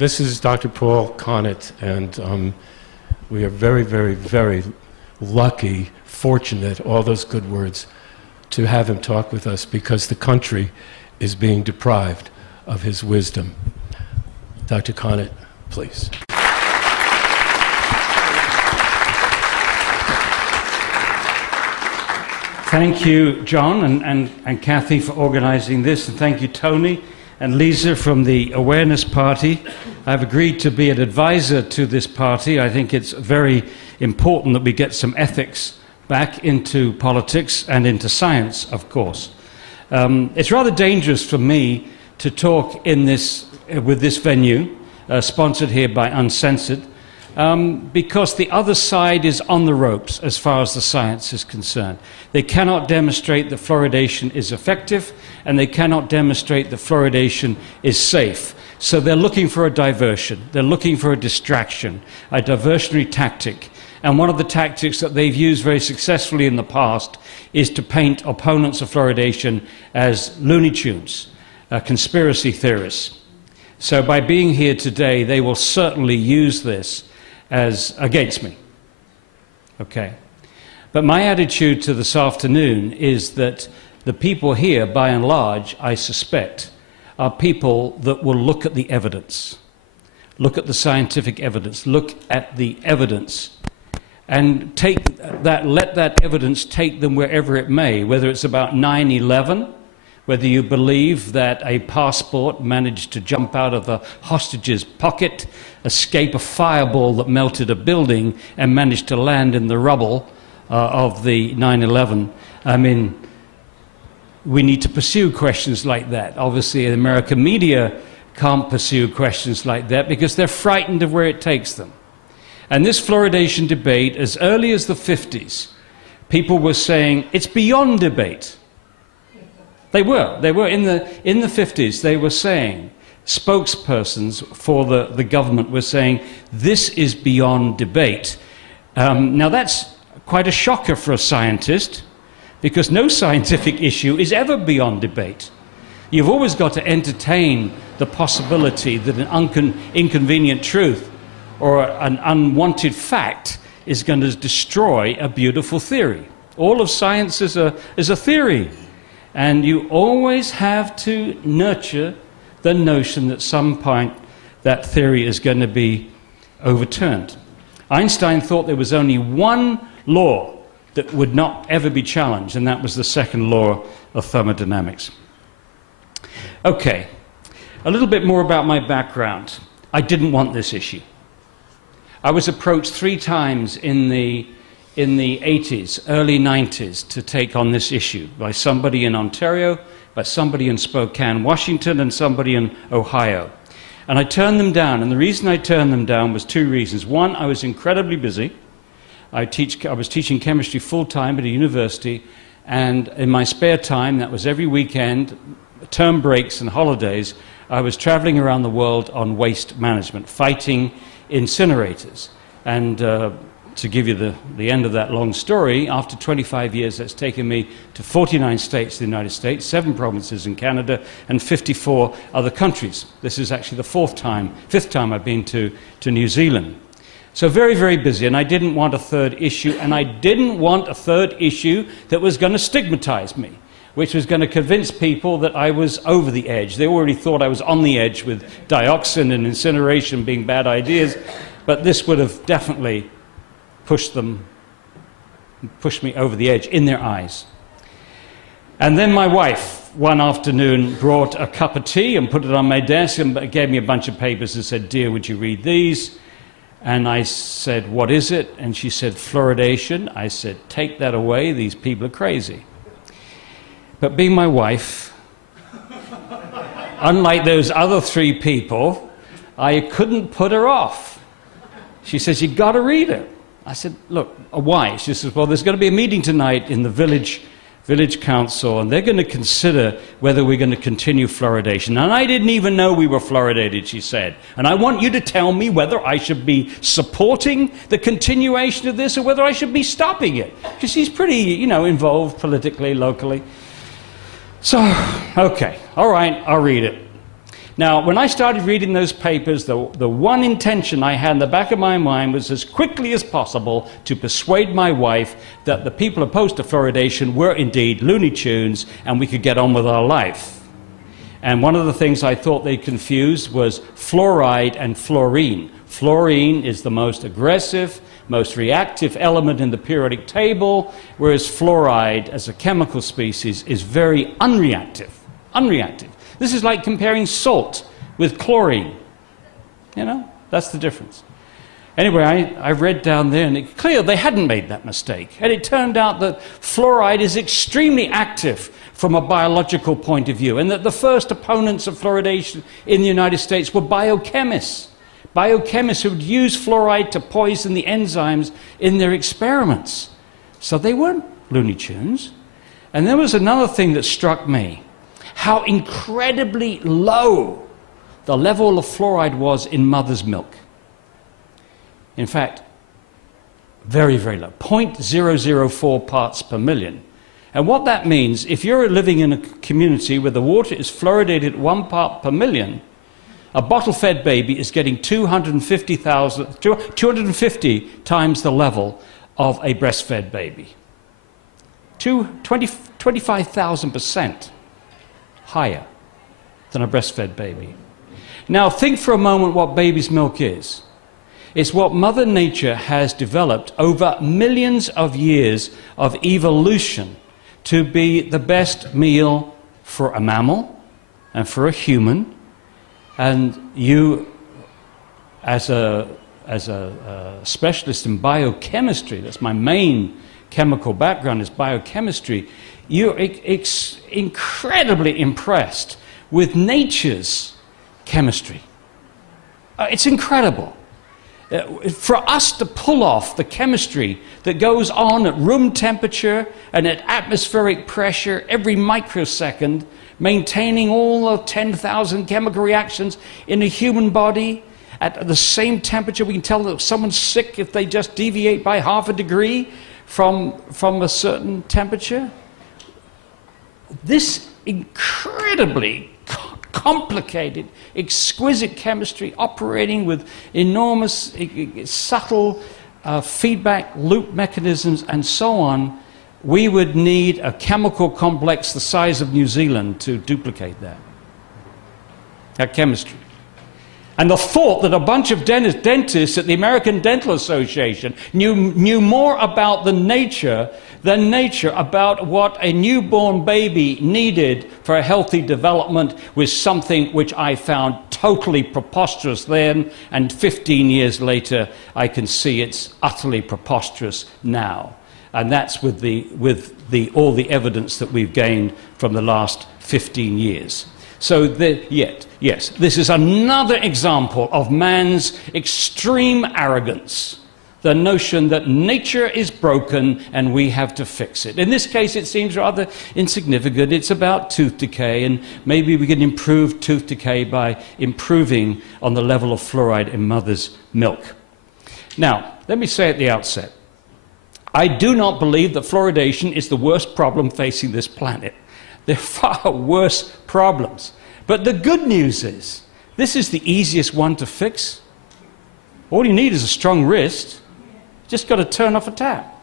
This is Dr. Paul Connett, and we are very, very, very lucky, fortunate, all those good words, to have him talk with us because the country is being deprived of his wisdom. Dr. Connett, please. Thank you, John and Kathy, for organizing this, and thank you, Tony and Lisa from the Awareness Party. I've agreed to be an advisor to this party. I think it's very important that we get some ethics back into politics and into science, of course. It's rather dangerous for me to talk in this, with this venue, sponsored here by Uncensored, because the other side is on the ropes as far as the science is concerned. They cannot demonstrate that fluoridation is effective, and they cannot demonstrate that fluoridation is safe. So they're looking for a diversion. They're looking for a distraction, a diversionary tactic. And one of the tactics that they've used very successfully in the past is to paint opponents of fluoridation as Looney Tunes, conspiracy theorists. So by being here today, they will certainly use this as against me. Okay. But my attitude to this afternoon is that the people here, by and large, I suspect, are people that will look at the evidence, look at the scientific evidence, look at the evidence, and take that, let that evidence take them wherever it may, whether it's about 9/11, whether you believe that a passport managed to jump out of the hostage's pocket, escape a fireball that melted a building, and managed to land in the rubble of the 9/11. I mean, we need to pursue questions like that. Obviously, the American media can't pursue questions like that because they're frightened of where it takes them. And this fluoridation debate, as early as the 50s, people were saying it's beyond debate. They were in the 50s, they were saying, spokespersons for the government were saying, this is beyond debate. Now that's quite a shocker for a scientist, because no scientific issue is ever beyond debate. You've always got to entertain the possibility that an inconvenient truth or an unwanted fact is going to destroy a beautiful theory. All of science is a theory. And you always have to nurture the notion that at some point that theory is going to be overturned. Einstein thought there was only one law that would not ever be challenged, and that was the second law of thermodynamics. Okay, a little bit more about my background. I didn't want this issue. I was approached 3 times in the 80s, early 90s, to take on this issue by somebody in Ontario, by somebody in Spokane, Washington, and somebody in Ohio. And I turned them down, and the reason I turned them down was 2 reasons. One, I was incredibly busy. I was teaching chemistry full-time at a university, and in my spare time, that was every weekend, term breaks and holidays, I was traveling around the world on waste management, fighting incinerators. And to give you the end of that long story, after 25 years, that's taken me to 49 states in the United States, 7 provinces in Canada, and 54 other countries. This is actually the 5th time I've been to New Zealand. So very, very busy, and I didn't want a 3rd issue, and I didn't want a 3rd issue that was going to stigmatize me, which was going to convince people that I was over the edge. They already thought I was on the edge with dioxin and incineration being bad ideas, but this would have definitely pushed me over the edge in their eyes. And then my wife, one afternoon, brought a cup of tea and put it on my desk and gave me a bunch of papers and said, "Dear, would you read these?" And I said, "What is it?" And she said, "Fluoridation." I said, "Take that away, these people are crazy." But being my wife, unlike those other 3 people, I couldn't put her off. She says, "You've got to read it." I said, "Look, why?" She says, "Well, there's going to be a meeting tonight in the village council, and they're going to consider whether we're going to continue fluoridation. And I didn't even know we were fluoridated," she said. "And I want you to tell me whether I should be supporting the continuation of this or whether I should be stopping it." Because she's pretty, involved politically, locally. So, okay, all right, I'll read it. Now, when I started reading those papers, the one intention I had in the back of my mind was as quickly as possible to persuade my wife that the people opposed to fluoridation were indeed Looney Tunes and we could get on with our life. And one of the things I thought they confused was fluoride and fluorine. Fluorine is the most aggressive, most reactive element in the periodic table, whereas fluoride as a chemical species is very unreactive. Unreactive. This is like comparing salt with chlorine. You know, that's the difference. Anyway, I read down there, and it's clear they hadn't made that mistake. And it turned out that fluoride is extremely active from a biological point of view, and that the first opponents of fluoridation in the United States were biochemists. Biochemists who would use fluoride to poison the enzymes in their experiments. So they weren't Looney Tunes. And there was another thing that struck me. How incredibly low the level of fluoride was in mother's milk. In fact, very, very low, 0.004 parts per million. And what that means, if you're living in a community where the water is fluoridated 1 part per million, a bottle-fed baby is getting 250 times the level of a breastfed baby. 25,000% higher than a breastfed baby. Now think for a moment what baby's milk is. It's what Mother Nature has developed over millions of years of evolution to be the best meal for a mammal and for a human. And you, as a specialist in biochemistry, that's my main chemical background is biochemistry, you're incredibly impressed with nature's chemistry. It's incredible. For us to pull off the chemistry that goes on at room temperature and at atmospheric pressure every microsecond, maintaining all the 10,000 chemical reactions in a human body at the same temperature. We can tell that someone's sick if they just deviate by half a degree from a certain temperature. This incredibly complicated, exquisite chemistry operating with enormous, subtle feedback loop mechanisms and so on, we would need a chemical complex the size of New Zealand to duplicate that chemistry. And the thought that a bunch of dentists at the American Dental Association knew more about the nature about what a newborn baby needed for a healthy development was something which I found totally preposterous then, and 15 years later I can see it's utterly preposterous now. And that's with all the evidence that we've gained from the last 15 years. So yes, this is another example of man's extreme arrogance. The notion that nature is broken and we have to fix it. In this case, it seems rather insignificant. It's about tooth decay, and maybe we can improve tooth decay by improving on the level of fluoride in mother's milk. Now, let me say at the outset, I do not believe that fluoridation is the worst problem facing this planet. There are far worse problems. But the good news is, this is the easiest one to fix. All you need is a strong wrist. Just got to turn off a tap.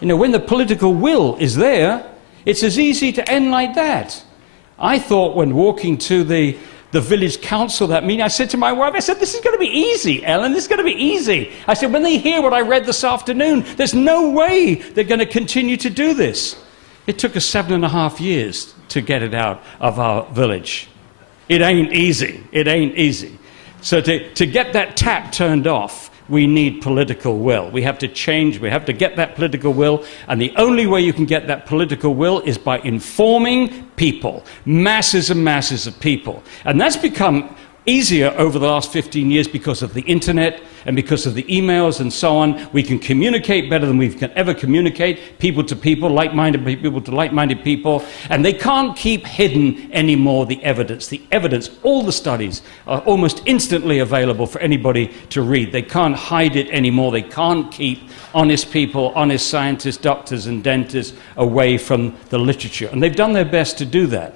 You know, when the political will is there, it's as easy to end like that. I thought when walking to the village council, that meeting, I said to my wife, I said, this is going to be easy, Ellen, this is going to be easy. I said, when they hear what I read this afternoon, there's no way they're going to continue to do this. It took us 7.5 years to get it out of our village. It ain't easy. It ain't easy. So to get that tap turned off, we need political will. We have to change. We have to get that political will. And the only way you can get that political will is by informing people, masses and masses of people. And that's become easier over the last 15 years because of the internet and because of the emails and so on. We can communicate better than we can ever communicate, people to people, like-minded people to like-minded people, and they can't keep hidden anymore the evidence. The evidence, all the studies are almost instantly available for anybody to read. They can't hide it anymore. They can't keep honest people, honest scientists, doctors and dentists away from the literature. And they've done their best to do that.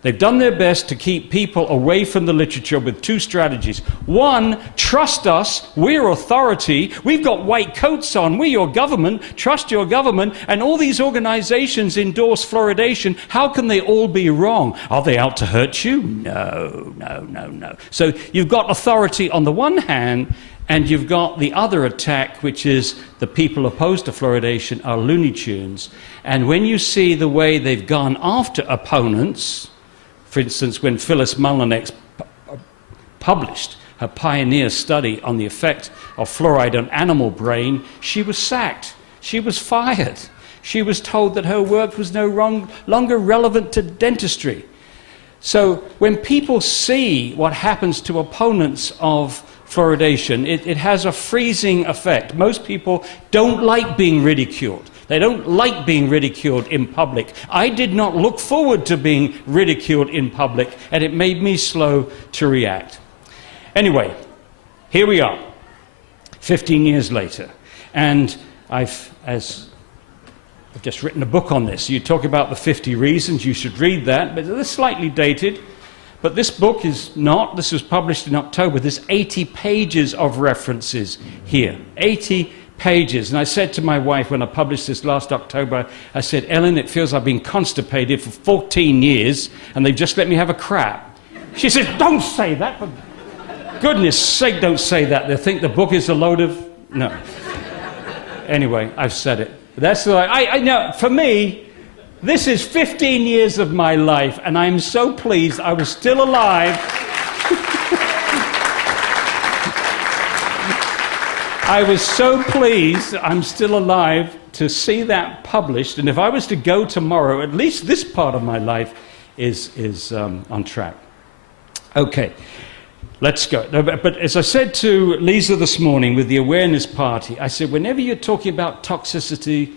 They've done their best to keep people away from the literature with two strategies. One, trust us, we're authority, we've got white coats on, we're your government, trust your government, and all these organizations endorse fluoridation. How can they all be wrong? Are they out to hurt you? No, no, no, no. So you've got authority on the one hand, and you've got the other attack, which is the people opposed to fluoridation are Looney Tunes. And when you see the way they've gone after opponents, for instance, when Phyllis Mullinax published her pioneer study on the effect of fluoride on animal brain, she was sacked. She was fired. She was told that her work was no longer relevant to dentistry. So when people see what happens to opponents of fluoridation, it has a freezing effect. Most people don't like being ridiculed. They don't like being ridiculed in public. I did not look forward to being ridiculed in public, and it made me slow to react. Anyway, here we are, 15 years later, and I've just written a book on this. You talk about the 50 reasons, you should read that, but it's slightly dated. But this book is not. This was published in October. There's 80 pages of references here. 80 pages. And I said to my wife when I published this last October, I said, Ellen, it feels I've been constipated for 14 years and they've just let me have a crap. She said, don't say that. For goodness sake, don't say that. They think the book is a load of... No. Anyway, I've said it. That's the way. I know, for me, this is 15 years of my life, and I'm so pleased I was still alive. I was so pleased I'm still alive to see that published, and if I was to go tomorrow, at least this part of my life is on track. Okay, let's go. But as I said to Lisa this morning with the awareness party, I said, whenever you're talking about toxicity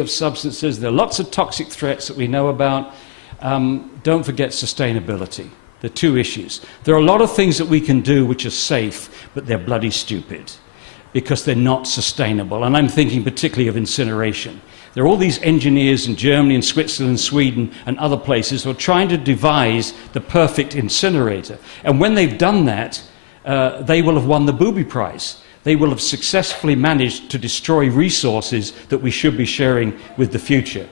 of substances, there are lots of toxic threats that we know about. Don't forget sustainability, the two issues. There are a lot of things that we can do which are safe, but they're bloody stupid because they're not sustainable. And I'm thinking particularly of incineration. There are all these engineers in Germany and Switzerland, Sweden, and other places who are trying to devise the perfect incinerator. And when they've done that, they will have won the Booby Prize. They will have successfully managed to destroy resources that we should be sharing with the future.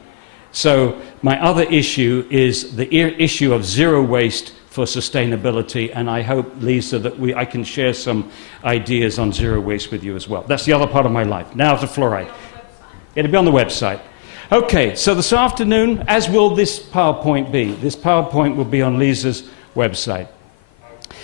So my other issue is the issue of zero waste for sustainability, and I hope, Lisa, that I can share some ideas on zero waste with you as well. That's the other part of my life. Now to fluoride. It'll be on the website. Okay, so this afternoon, as will this PowerPoint be. This PowerPoint will be on Lisa's website.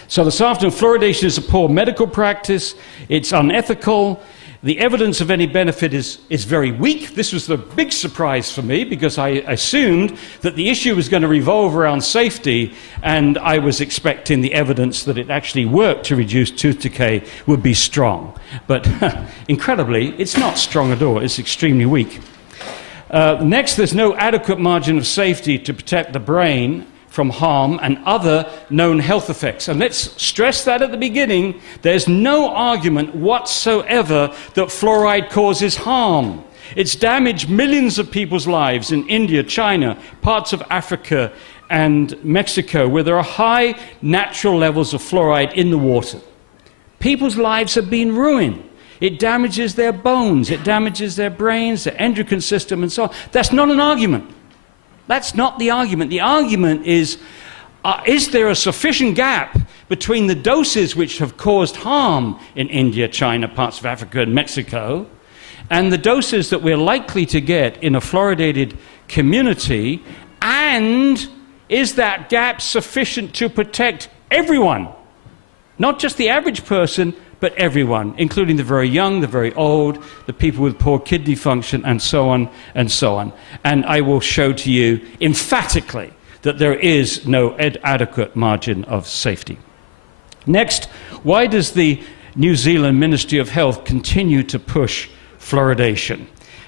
So this afternoon, fluoridation is a poor medical practice. It's unethical. The evidence of any benefit is very weak. This was the big surprise for me because I assumed that the issue was going to revolve around safety, and I was expecting the evidence that it actually worked to reduce tooth decay would be strong. But incredibly, it's not strong at all. It's extremely weak. Next, there's no adequate margin of safety to protect the brain from harm and other known health effects. And let's stress that at the beginning. There's no argument whatsoever that fluoride causes harm. It's damaged millions of people's lives in India, China, parts of Africa and Mexico, where there are high natural levels of fluoride in the water. People's lives have been ruined. It damages their bones, it damages their brains, their endocrine system, and so on. That's not an argument. That's not the argument. The argument is there a sufficient gap between the doses which have caused harm in India, China, parts of Africa, and Mexico, and the doses that we're likely to get in a fluoridated community, and is that gap sufficient to protect everyone? Not just the average person, but everyone, including the very young, the very old, the people with poor kidney function, and so on and so on. And I will show to you emphatically that there is no adequate margin of safety. Next, why does the New Zealand Ministry of Health continue to push fluoridation?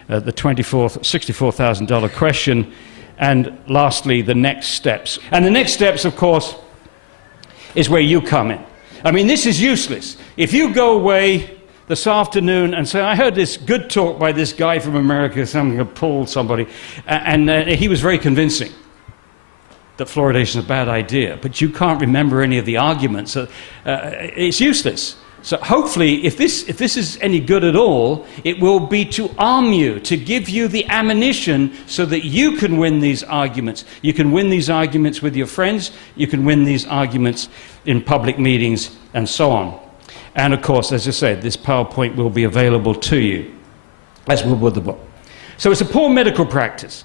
The $64,000 question. And lastly, the next steps. And the next steps, of course, is where you come in. I mean, this is useless. If you go away this afternoon and say, I heard this good talk by this guy from America, so I'm going to pull somebody, and he was very convincing. that fluoridation is a bad idea, but you can't remember any of the arguments. It's useless. So hopefully, if this is any good at all, it will be to arm you, to give you the ammunition so that you can win these arguments. You can win these arguments with your friends, you can win these arguments in public meetings, and so on. And of course, as I said, this PowerPoint will be available to you, as will with the book. So it's a poor medical practice.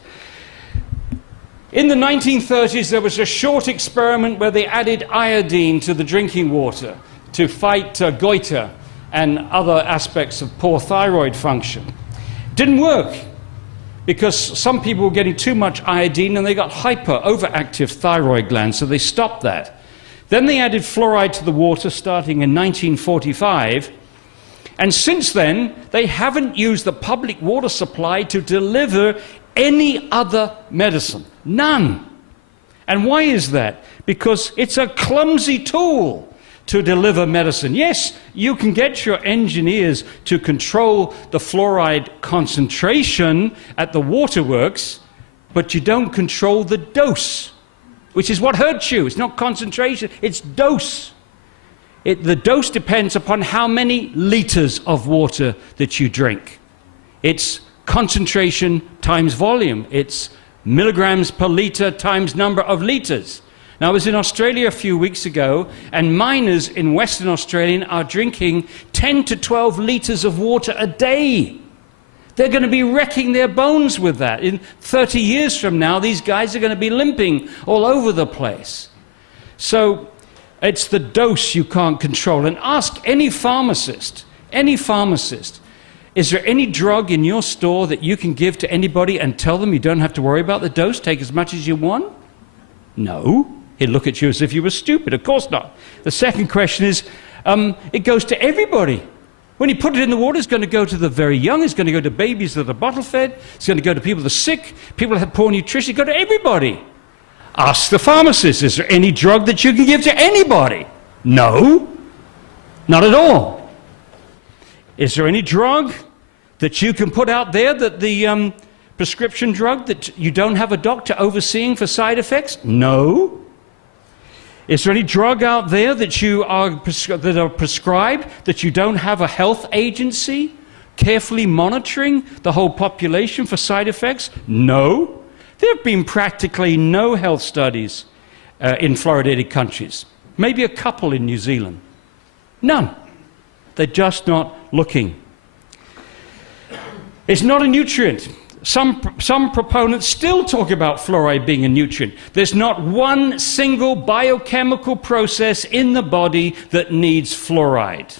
In the 1930s, there was a short experiment where they added iodine to the drinking water to fight goiter and other aspects of poor thyroid function. Didn't work, because some people were getting too much iodine and they got overactive thyroid glands, so they stopped that. Then they added fluoride to the water starting in 1945, and since then they haven't used the public water supply to deliver any other medicine. None. And why is that? Because it's a clumsy tool to deliver medicine. Yes, you can get your engineers to control the fluoride concentration at the waterworks, but you don't control the dose, which is what hurts you. It's not concentration, it's dose. The dose depends upon how many liters of water that you drink. It's concentration times volume. It's milligrams per liter times number of liters. Now, I was in Australia a few weeks ago, and miners in Western Australia are drinking 10 to 12 liters of water a day. They're going to be wrecking their bones with that. In 30 years from now, these guys are going to be limping all over the place. So it's the dose you can't control. And ask any pharmacist, is there any drug in your store that you can give to anybody and tell them you don't have to worry about the dose, take as much as you want? No. He'd look at you as if you were stupid. Of course not. The second question is, it goes to everybody. When you put it in the water, it's going to go to the very young, it's going to go to babies that are bottle fed, it's going to go to people that are sick, people that have poor nutrition, it's going to go to everybody. Ask the pharmacist, is there any drug that you can give to anybody? No, not at all. Is there any drug that you can put out there, that the prescription drug that you don't have a doctor overseeing for side effects? No. Is there any drug out there that are prescribed that you don't have a health agency carefully monitoring the whole population for side effects? No. There have been practically no health studies in fluoridated countries. Maybe a couple in New Zealand. None. They're just not looking. It's not a nutrient. Some proponents still talk about fluoride being a nutrient. There's not one single biochemical process in the body that needs fluoride.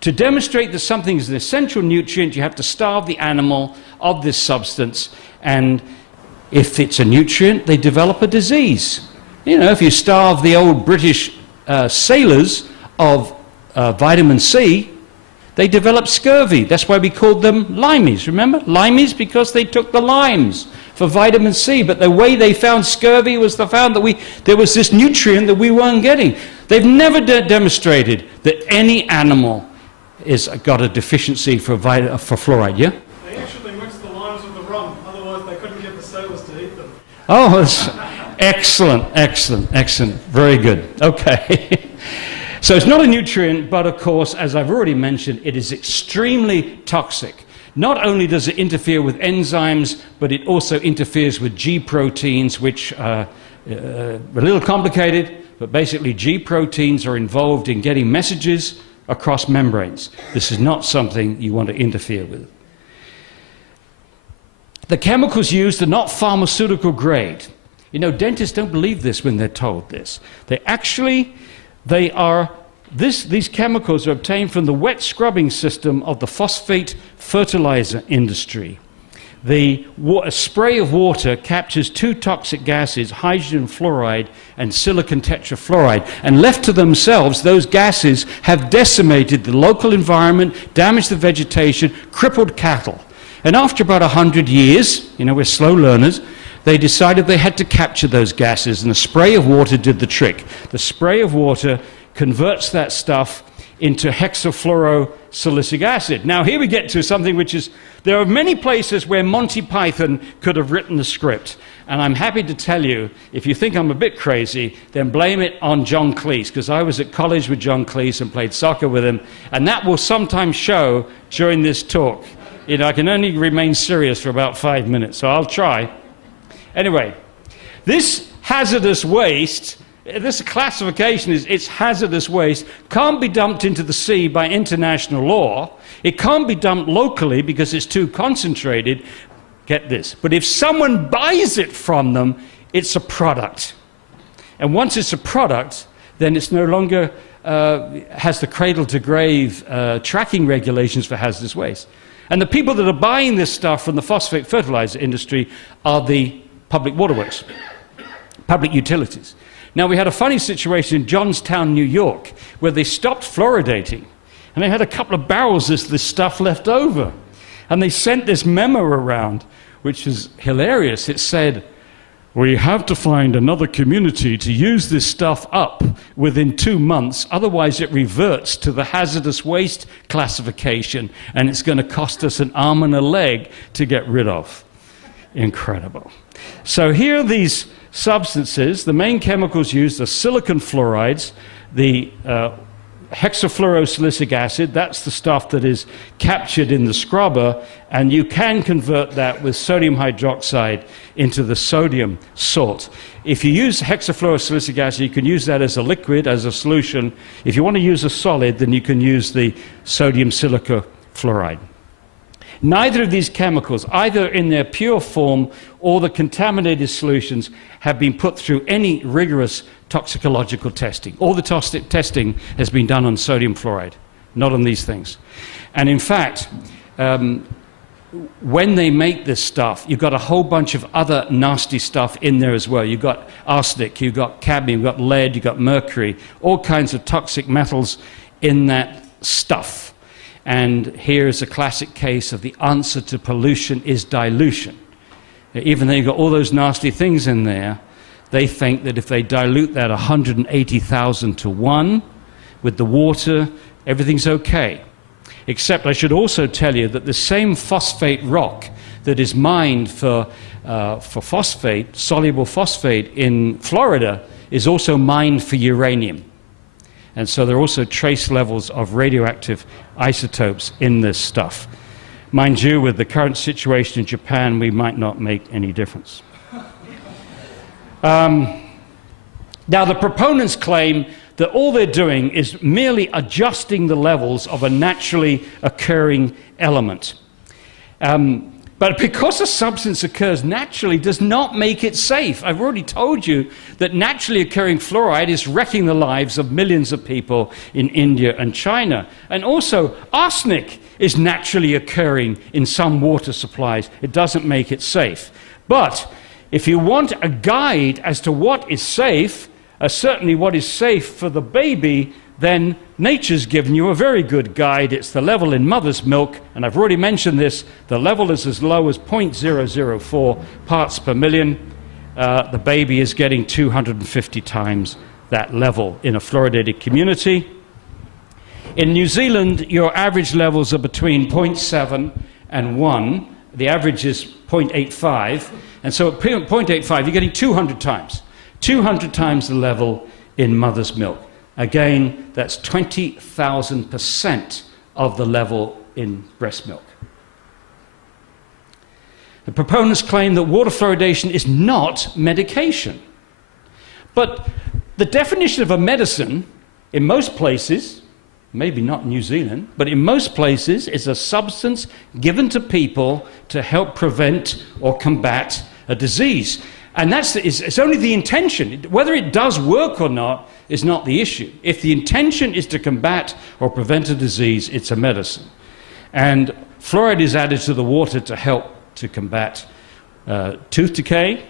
To demonstrate that something is an essential nutrient, you have to starve the animal of this substance, and if it's a nutrient, they develop a disease. You know, if you starve the old British sailors of vitamin C, they developed scurvy. That's why we called them limeys, remember? Limeys because they took the limes for vitamin C. But the way they found scurvy was they found that there was this nutrient that we weren't getting. They've never demonstrated that any animal has got a deficiency for fluoride, yeah? They actually mixed the limes with the rum. Otherwise, they couldn't get the sailors to eat them. Oh, that's excellent, excellent, excellent. Very good. Okay. So it's not a nutrient, but of course, as I've already mentioned, it is extremely toxic. Not only does it interfere with enzymes, but it also interferes with G proteins, which are a little complicated, but basically G proteins are involved in getting messages across membranes. This is not something you want to interfere with. The chemicals used are not pharmaceutical grade. You know, dentists don't believe this when they're told this. These chemicals are obtained from the wet scrubbing system of the phosphate fertilizer industry. A spray of water captures two toxic gases, hydrogen fluoride and silicon tetrafluoride, and left to themselves, those gases have decimated the local environment, damaged the vegetation, crippled cattle. And after about 100 years, you know, we're slow learners, they decided they had to capture those gases, and a spray of water did the trick. The spray of water converts that stuff into hexafluorosilicic acid. Now here we get to something which is, there are many places where Monty Python could have written the script, And I'm happy to tell you, if you think I'm a bit crazy, then blame it on John Cleese, because I was at college with John Cleese and played soccer with him, and that will sometimes show during this talk. You know, I can only remain serious for about 5 minutes, so I'll try. Anyway, this hazardous waste, this classification is it's hazardous waste, can't be dumped into the sea by international law. It can't be dumped locally because it's too concentrated. Get this. But if someone buys it from them, it's a product. And once it's a product, then it's no longer has the cradle-to-grave tracking regulations for hazardous waste. And the people that are buying this stuff from the phosphate fertilizer industry are the public waterworks, public utilities. Now, we had a funny situation in Johnstown, New York, where they stopped fluoridating, and they had a couple of barrels of this stuff left over. And they sent this memo around, which is hilarious. It said, "We have to find another community to use this stuff up within 2 months, otherwise it reverts to the hazardous waste classification, and it's going to cost us an arm and a leg to get rid of." Incredible. So here are these substances. The main chemicals used are silicon fluorides, the hexafluorosilicic acid, that's the stuff that is captured in the scrubber, and you can convert that with sodium hydroxide into the sodium salt. If you use hexafluorosilicic acid, you can use that as a liquid, as a solution. If you want to use a solid, then you can use the sodium silica fluoride. Neither of these chemicals, either in their pure form or the contaminated solutions, have been put through any rigorous toxicological testing. All the testing has been done on sodium fluoride, not on these things. And in fact, when they make this stuff, you've got a whole bunch of other nasty stuff in there as well. You've got arsenic, you've got cadmium, you've got lead, you've got mercury, all kinds of toxic metals in that stuff. And here's a classic case of the answer to pollution is dilution. Even though you've got all those nasty things in there, they think that if they dilute that 180,000 to 1 with the water, everything's okay. Except I should also tell you that the same phosphate rock that is mined for phosphate, soluble phosphate in Florida, is also mined for uranium. And so there are also trace levels of radioactive isotopes in this stuff. Mind you, with the current situation in Japan, we might not make any difference. Now, the proponents claim that all they're doing is merely adjusting the levels of a naturally occurring element. But because a substance occurs naturally does not make it safe. I've already told you that naturally occurring fluoride is wrecking the lives of millions of people in India and China. And also, arsenic is naturally occurring in some water supplies. It doesn't make it safe. But if you want a guide as to what is safe, certainly what is safe for the baby, then nature's given you a very good guide. It's the level in mother's milk, and I've already mentioned this. The level is as low as 0.004 parts per million. The baby is getting 250 times that level in a fluoridated community. In New Zealand, your average levels are between 0.7 and 1. The average is 0.85. And so at 0.85, you're getting 200 times. 200 times the level in mother's milk. Again, that's 20,000% of the level in breast milk. The proponents claim that water fluoridation is not medication. But the definition of a medicine, in most places, maybe not New Zealand, but in most places, is a substance given to people to help prevent or combat a disease. And it's only the intention. Whether it does work or not is not the issue. If the intention is to combat or prevent a disease, it's a medicine. And fluoride is added to the water to help to combat tooth decay.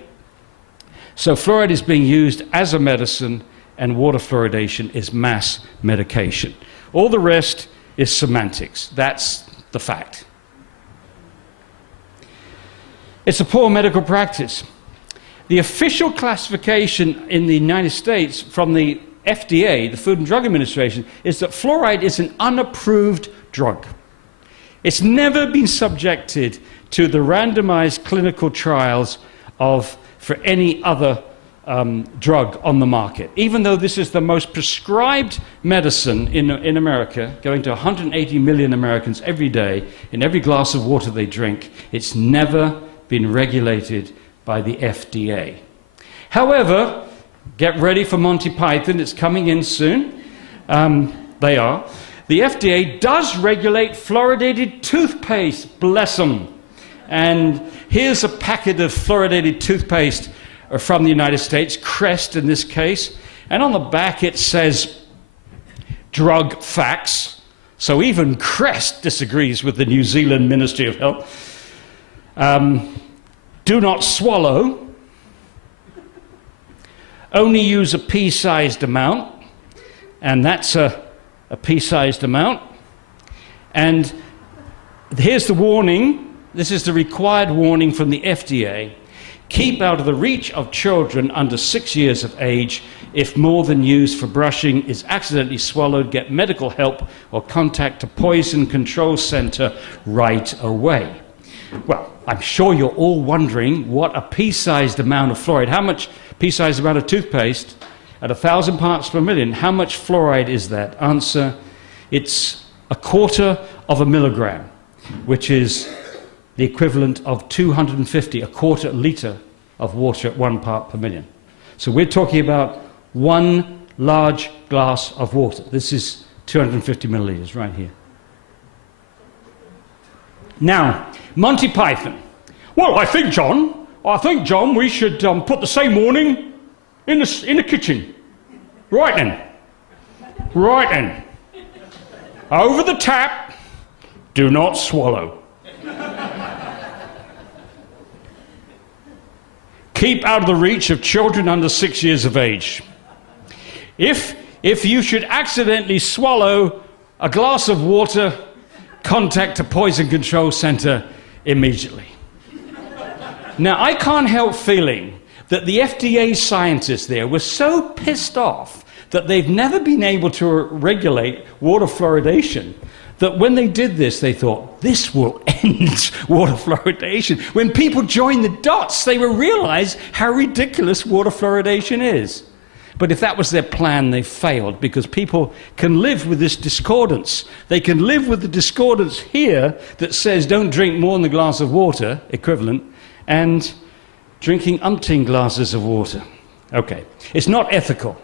So fluoride is being used as a medicine, and water fluoridation is mass medication. All the rest is semantics. That's the fact. It's a poor medical practice. The official classification in the United States from the FDA, the Food and Drug Administration, is that fluoride is an unapproved drug. It's never been subjected to the randomized clinical trials of for any other drug on the market. Even though this is the most prescribed medicine in America, going to 180 million Americans every day, in every glass of water they drink, it's never been regulated by the FDA. However, get ready for Monty Python, it's coming in soon. They are. The FDA does regulate fluoridated toothpaste, bless them. And here's a packet of fluoridated toothpaste from the United States, Crest in this case. And on the back it says, drug facts. So even Crest disagrees with the New Zealand Ministry of Health. Do not swallow. Only use a pea-sized amount. And that's a pea-sized amount. And here's the warning. This is the required warning from the FDA. Keep out of the reach of children under 6 years of age. If more than used for brushing is accidentally swallowed, get medical help or contact a poison control center right away. Well, I'm sure you're all wondering what a pea-sized amount of fluoride, how much pea-sized amount of toothpaste at 1,000 parts per million, how much fluoride is that? Answer, it's 1/4 milligram, which is the equivalent of 250, 1/4 liter of water at 1 part per million. So we're talking about one large glass of water. This is 250 milliliters right here. Now, Monty Python. Well, I think, John, we should put the same warning in the kitchen. Right then. Right then. Over the tap, do not swallow. Keep out of the reach of children under 6 years of age. If you should accidentally swallow a glass of water, contact a poison control center immediately. Now, I can't help feeling that the FDA scientists there were so pissed off that they've never been able to regulate water fluoridation, that when they did this, they thought, this will end water fluoridation. When people joined the dots, they will realize how ridiculous water fluoridation is. But if that was their plan, they failed, because people can live with this discordance. They can live with the discordance here that says don't drink more than a glass of water, equivalent, and drinking umpteen glasses of water. Okay, it's not ethical.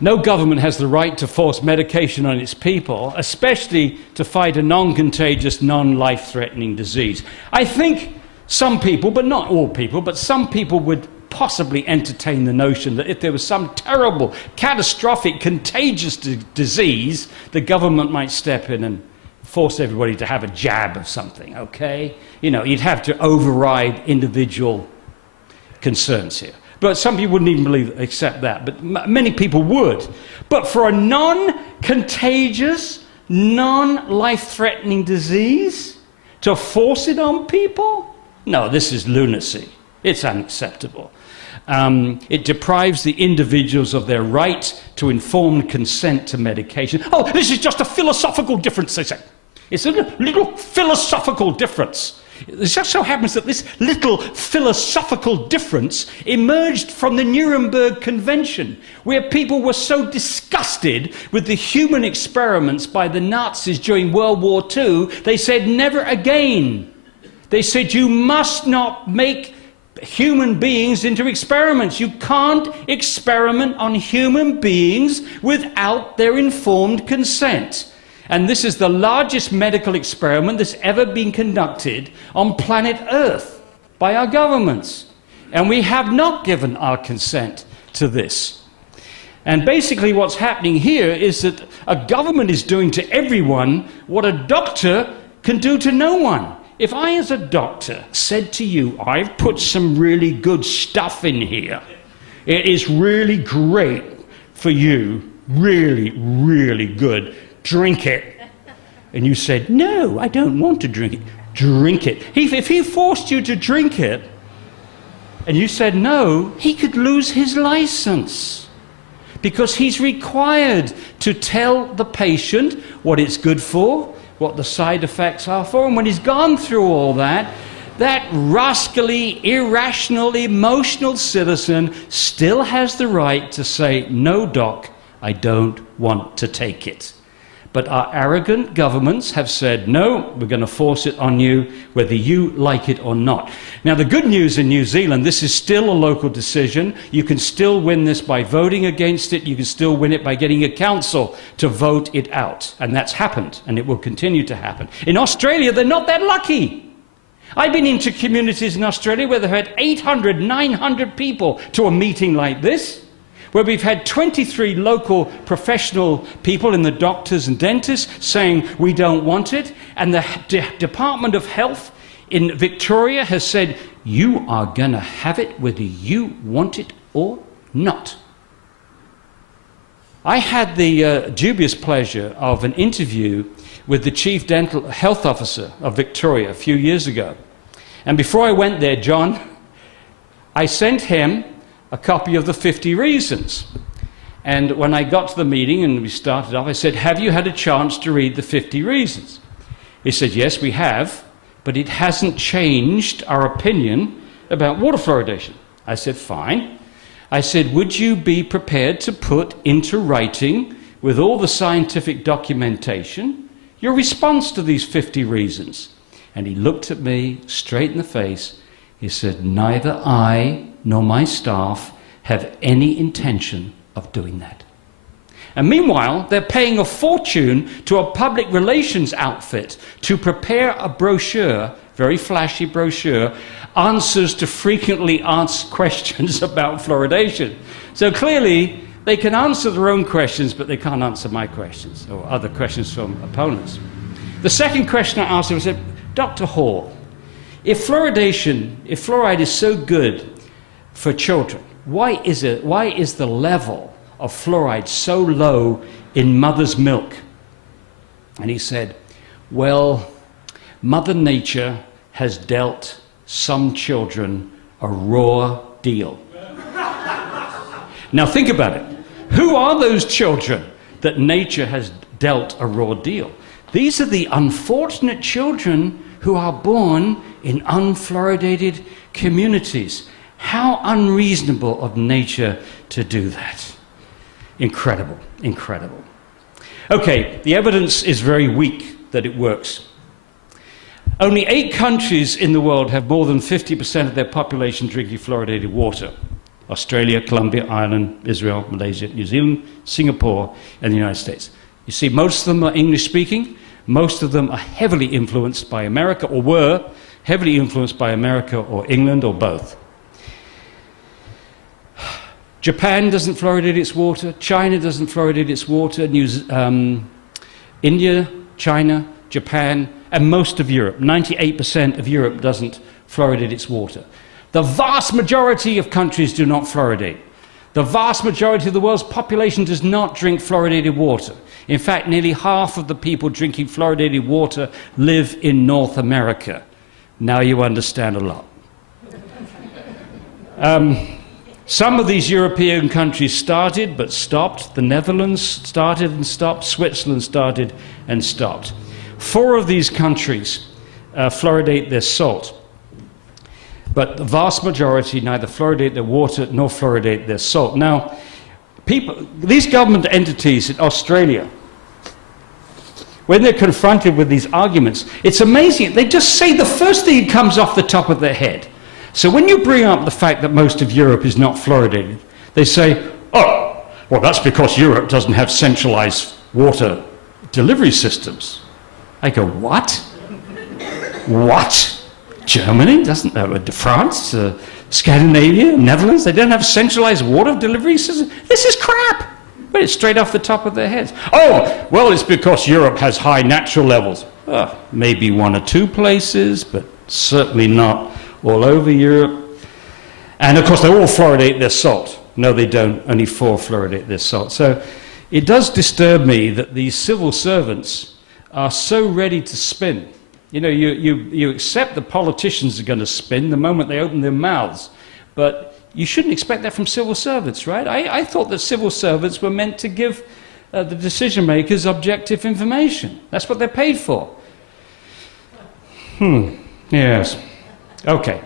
No government has the right to force medication on its people, especially to fight a non-contagious, non-life-threatening disease. I think some people, but not all people, but some people would possibly entertain the notion that if there was some terrible, catastrophic, contagious disease, the government might step in and force everybody to have a jab of something, okay? You know, you'd have to override individual concerns here. But some people wouldn't even accept that, but many people would. But for a non-contagious, non-life-threatening disease, to force it on people? No, this is lunacy. It's unacceptable. It deprives the individuals of their right to informed consent to medication. Oh, this is just a philosophical difference, they say. It's a little philosophical difference. It just so happens that this little philosophical difference emerged from the Nuremberg Convention, where people were so disgusted with the human experiments by the Nazis during World War II, they said never again. They said you must not make human beings into experiments. You can't experiment on human beings without their informed consent. And this is the largest medical experiment that's ever been conducted on planet Earth by our governments. And we have not given our consent to this. And basically what's happening here is that a government is doing to everyone what a doctor can do to no one. If I, as a doctor, said to you, I've put some really good stuff in here, it is really great for you, really, really good, drink it. And you said, no, I don't want to drink it. Drink it. If he forced you to drink it, and you said no, he could lose his license. Because he's required to tell the patient what it's good for, what the side effects are for, and when he's gone through all that, that rascally, irrational, emotional citizen still has the right to say, no, doc, I don't want to take it. But our arrogant governments have said, no, we're going to force it on you, whether you like it or not. Now, the good news in New Zealand, this is still a local decision. You can still win this by voting against it. You can still win it by getting a council to vote it out. And that's happened, and it will continue to happen. In Australia, they're not that lucky. I've been into communities in Australia where they've had 800, 900 people to a meeting like this, where we've had 23 local professional people in the doctors and dentists saying we don't want it, and the Department of Health in Victoria has said you are going to have it whether you want it or not. I had the dubious pleasure of an interview with the Chief Dental Health Officer of Victoria a few years ago. And before I went there, John, I sent him a copy of the 50 Reasons. And when I got to the meeting and we started off, I said, have you had a chance to read the 50 Reasons? He said, yes, we have, but it hasn't changed our opinion about water fluoridation. I said, fine. I said, would you be prepared to put into writing, with all the scientific documentation, your response to these 50 reasons? And he looked at me straight in the face. He said, neither I nor my staff have any intention of doing that. And meanwhile, they're paying a fortune to a public relations outfit to prepare a brochure, very flashy brochure, answers to frequently asked questions about fluoridation. So clearly, they can answer their own questions, but they can't answer my questions or other questions from opponents. The second question I asked him was, Dr. Hall, if fluoride is so good for children, why is the level of fluoride so low in mother's milk? And he said, well, Mother Nature has dealt some children a raw deal. Now think about it. Who are those children that nature has dealt a raw deal? These are the unfortunate children who are born in unfluoridated communities. How unreasonable of nature to do that. Incredible, incredible. Okay, the evidence is very weak that it works. Only 8 countries in the world have more than 50% of their population drinking fluoridated water. Australia, Colombia, Ireland, Israel, Malaysia, New Zealand, Singapore, and the United States. You see, most of them are English-speaking. Most of them are heavily influenced by America, or were heavily influenced by America or England, or both. Japan doesn't fluoridate its water. China doesn't fluoridate its water. India, China, Japan, and most of Europe. 98% of Europe doesn't fluoridate its water. The vast majority of countries do not fluoridate. The vast majority of the world's population does not drink fluoridated water. In fact, nearly half of the people drinking fluoridated water live in North America. Now you understand a lot. Some of these European countries started but stopped. The Netherlands started and stopped. Switzerland started and stopped. 4 of these countries fluoridate their salt. But the vast majority neither fluoridate their water nor fluoridate their salt. Now, these government entities in Australia, when they're confronted with these arguments, it's amazing. They just say the first thing that comes off the top of their head. So when you bring up the fact that most of Europe is not fluoridated, they say, oh, well, that's because Europe doesn't have centralized water delivery systems. I go, what? What? Germany doesn't, France, Scandinavia, Netherlands, they don't have centralized water delivery systems? This is crap. But it's straight off the top of their heads. Oh, well, it's because Europe has high natural levels. Maybe 1 or 2 places, but certainly not all over Europe. And of course, they all fluoridate their salt. No, they don't. Only 4 fluoridate their salt. So it does disturb me that these civil servants are so ready to spin. You know, you accept the politicians are going to spin the moment they open their mouths. But you shouldn't expect that from civil servants, right? I thought that civil servants were meant to give the decision makers objective information. That's what they're paid for. Yes. Okay.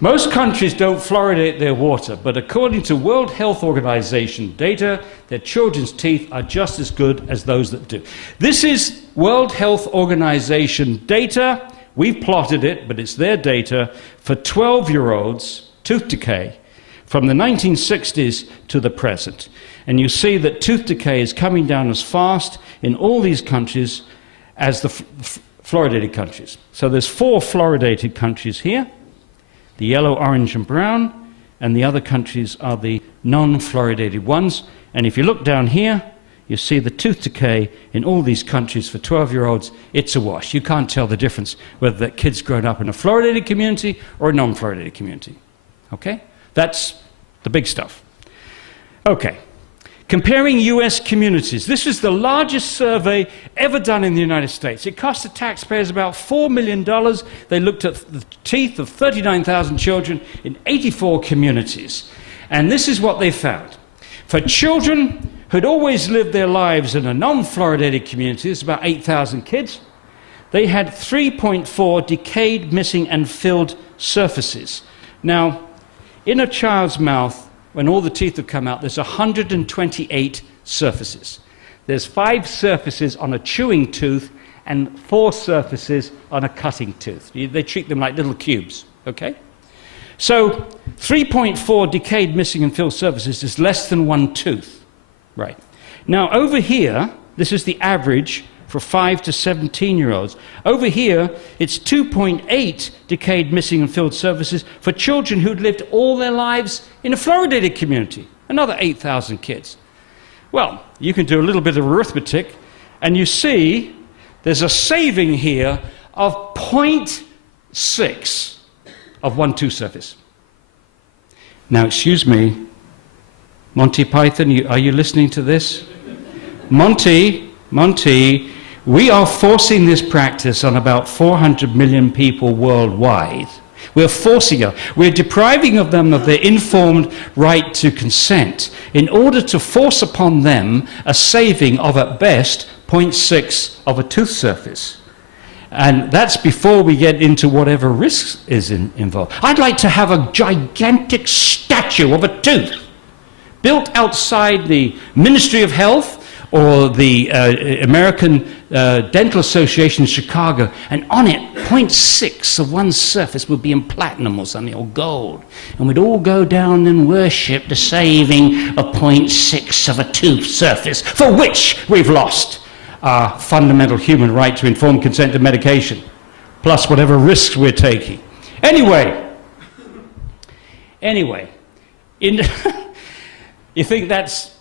Most countries don't fluoridate their water, but according to World Health Organization data, their children's teeth are just as good as those that do. This is World Health Organization data. We've plotted it, but it's their data for 12-year-olds, tooth decay, from the 1960s to the present. And you see that tooth decay is coming down as fast in all these countries as the fluoridated countries. So there's 4 fluoridated countries here. The yellow, orange, and brown, and the other countries are the non-fluoridated ones. And if you look down here, you see the tooth decay in all these countries for 12-year-olds, it's a wash. You can't tell the difference whether that kid's grown up in a fluoridated community or a non-fluoridated community. Okay? That's the big stuff. Okay. Comparing US communities. This is the largest survey ever done in the United States. It cost the taxpayers about $4 million. They looked at the teeth of 39,000 children in 84 communities. And this is what they found. For children who'd always lived their lives in a non-fluoridated community, it's about 8,000 kids, they had 3.4 decayed, missing, and filled surfaces. Now, in a child's mouth, when all the teeth have come out, there's 128 surfaces. There's 5 surfaces on a chewing tooth and 4 surfaces on a cutting tooth. They treat them like little cubes, okay? So 3.4 decayed, missing, and filled surfaces is less than 1 tooth, right? Now over here, this is the average for 5 to 17-year-olds. Over here, it's 2.8 decayed, missing, and filled surfaces for children who'd lived all their lives in a fluoridated community, another 8,000 kids. Well, you can do a little bit of arithmetic, and you see there's a saving here of 0.6 of 1 tooth surface. Now, excuse me, Monty Python, are you listening to this? Monty, we are forcing this practice on about 400 million people worldwide. We're forcing it. We're depriving of them of their informed right to consent in order to force upon them a saving of, at best, 0.6 of a tooth surface. And that's before we get into whatever risks is involved. I'd like to have a gigantic statue of a tooth built outside the Ministry of Health or the American Dental Association in Chicago, and on it, 0.6 of one surface would be in platinum or something, or gold. And we'd all go down and worship the saving of 0.6 of a tooth surface, for which we've lost our fundamental human right to informed consent to medication, plus whatever risks we're taking. Anyway, you think that's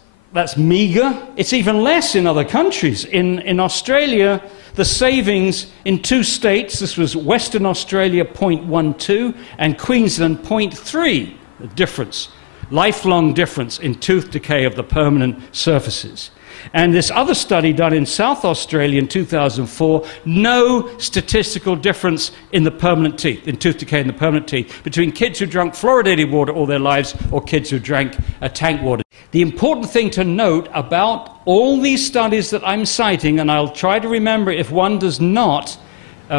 meager? It's even less in other countries. In Australia, the savings in 2 states, this was Western Australia 0.12 and Queensland 0.3, the difference, lifelong difference in tooth decay of the permanent surfaces. And this other study done in South Australia in 2004, no statistical difference in the permanent teeth, in tooth decay in the permanent teeth, between kids who drank fluoridated water all their lives or kids who drank tank water. The important thing to note about all these studies that I'm citing, and I'll try to remember if one does not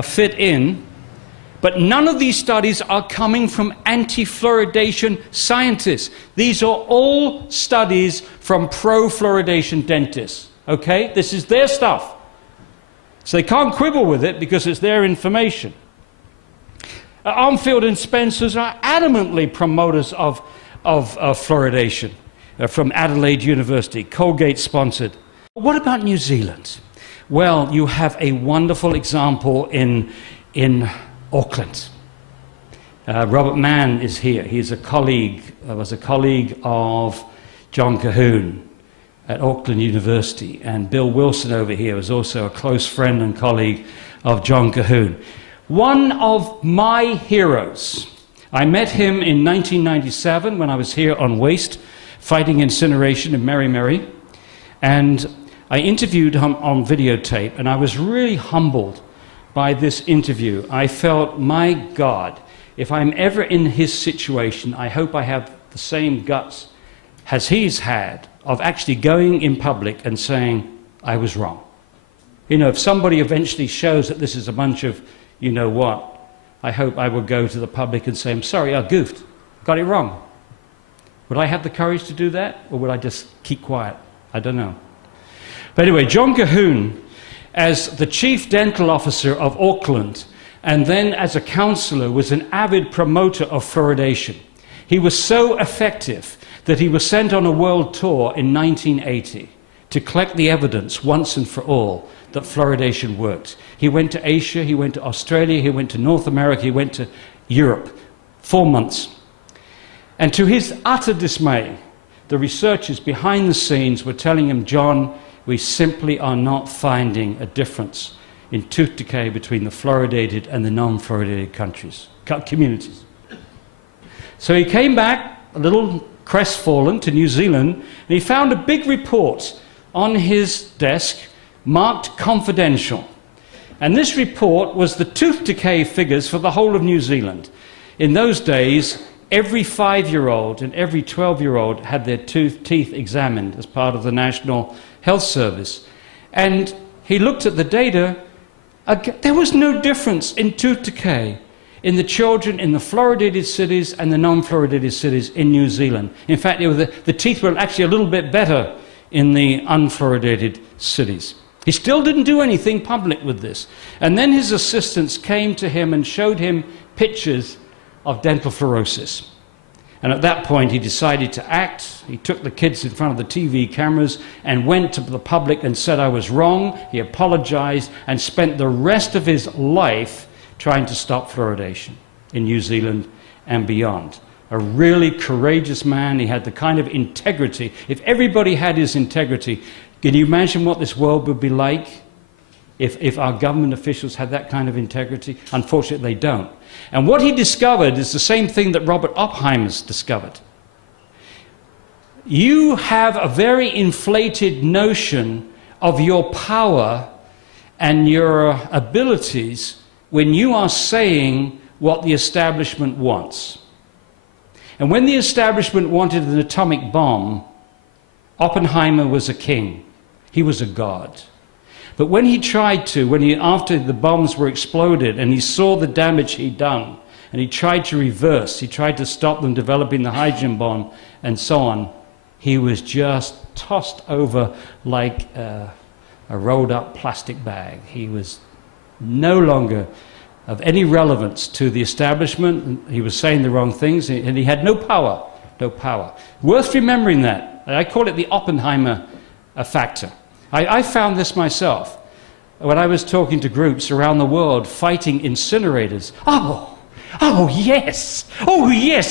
fit in, but none of these studies are coming from anti-fluoridation scientists. These are all studies from pro-fluoridation dentists, okay? This is their stuff. So they can't quibble with it because it's their information. Armfield and Spencers are adamantly promoters of fluoridation from Adelaide University, Colgate-sponsored. What about New Zealand? Well, you have a wonderful example in Auckland. Robert Mann is here. He's a colleague, was a colleague of John Cahoon at Auckland University. And Bill Wilson over here was also a close friend and colleague of John Cahoon. One of my heroes. I met him in 1997 when I was here on waste, fighting incineration in Mary Mary. And I interviewed him on videotape, and I was really humbled by this interview. I felt, my God, if I'm ever in his situation, I hope I have the same guts as he's had of actually going in public and saying, I was wrong. You know, if somebody eventually shows that this is a bunch of, you know what, I hope I will go to the public and say, I'm sorry, I goofed, got it wrong. Would I have the courage to do that, or would I just keep quiet? I don't know. But anyway, John Cahoon, as the chief dental officer of Auckland, and then as a councillor, was an avid promoter of fluoridation. He was so effective that he was sent on a world tour in 1980 to collect the evidence once and for all that fluoridation worked. He went to Asia, he went to Australia, he went to North America, he went to Europe. 4 months. And to his utter dismay, the researchers behind the scenes were telling him, John, we simply are not finding a difference in tooth decay between the fluoridated and the non-fluoridated communities. So he came back, a little crestfallen, to New Zealand, and he found a big report on his desk marked confidential. And this report was the tooth decay figures for the whole of New Zealand. In those days, every 5-year-old and every 12-year-old had their teeth examined as part of the National Health Service. And he looked at the data. There was no difference in tooth decay in the children in the fluoridated cities and the non-fluoridated cities in New Zealand. In fact, the teeth were actually a little bit better in the unfluoridated cities. He still didn't do anything public with this. And then his assistants came to him and showed him pictures of dental fluorosis. And at that point, he decided to act. He took the kids in front of the TV cameras and went to the public and said, I was wrong. He apologized and spent the rest of his life trying to stop fluoridation in New Zealand and beyond. A really courageous man. He had the kind of integrity. If everybody had his integrity, can you imagine what this world would be like if our government officials had that kind of integrity? Unfortunately, they don't. And what he discovered is the same thing that Robert Oppenheimer's discovered. You have a very inflated notion of your power and your abilities when you are saying what the establishment wants. And when the establishment wanted an atomic bomb, Oppenheimer was a king. He was a god. But when he tried to, after the bombs were exploded and he saw the damage he'd done, and he tried to reverse, he tried to stop them developing the hygiene bomb and so on, he was just tossed over like a rolled up plastic bag. He was no longer of any relevance to the establishment. He was saying the wrong things, and he had no power, no power. Worth remembering that. I call it the Oppenheimer factor. I found this myself when I was talking to groups around the world fighting incinerators. Oh yes,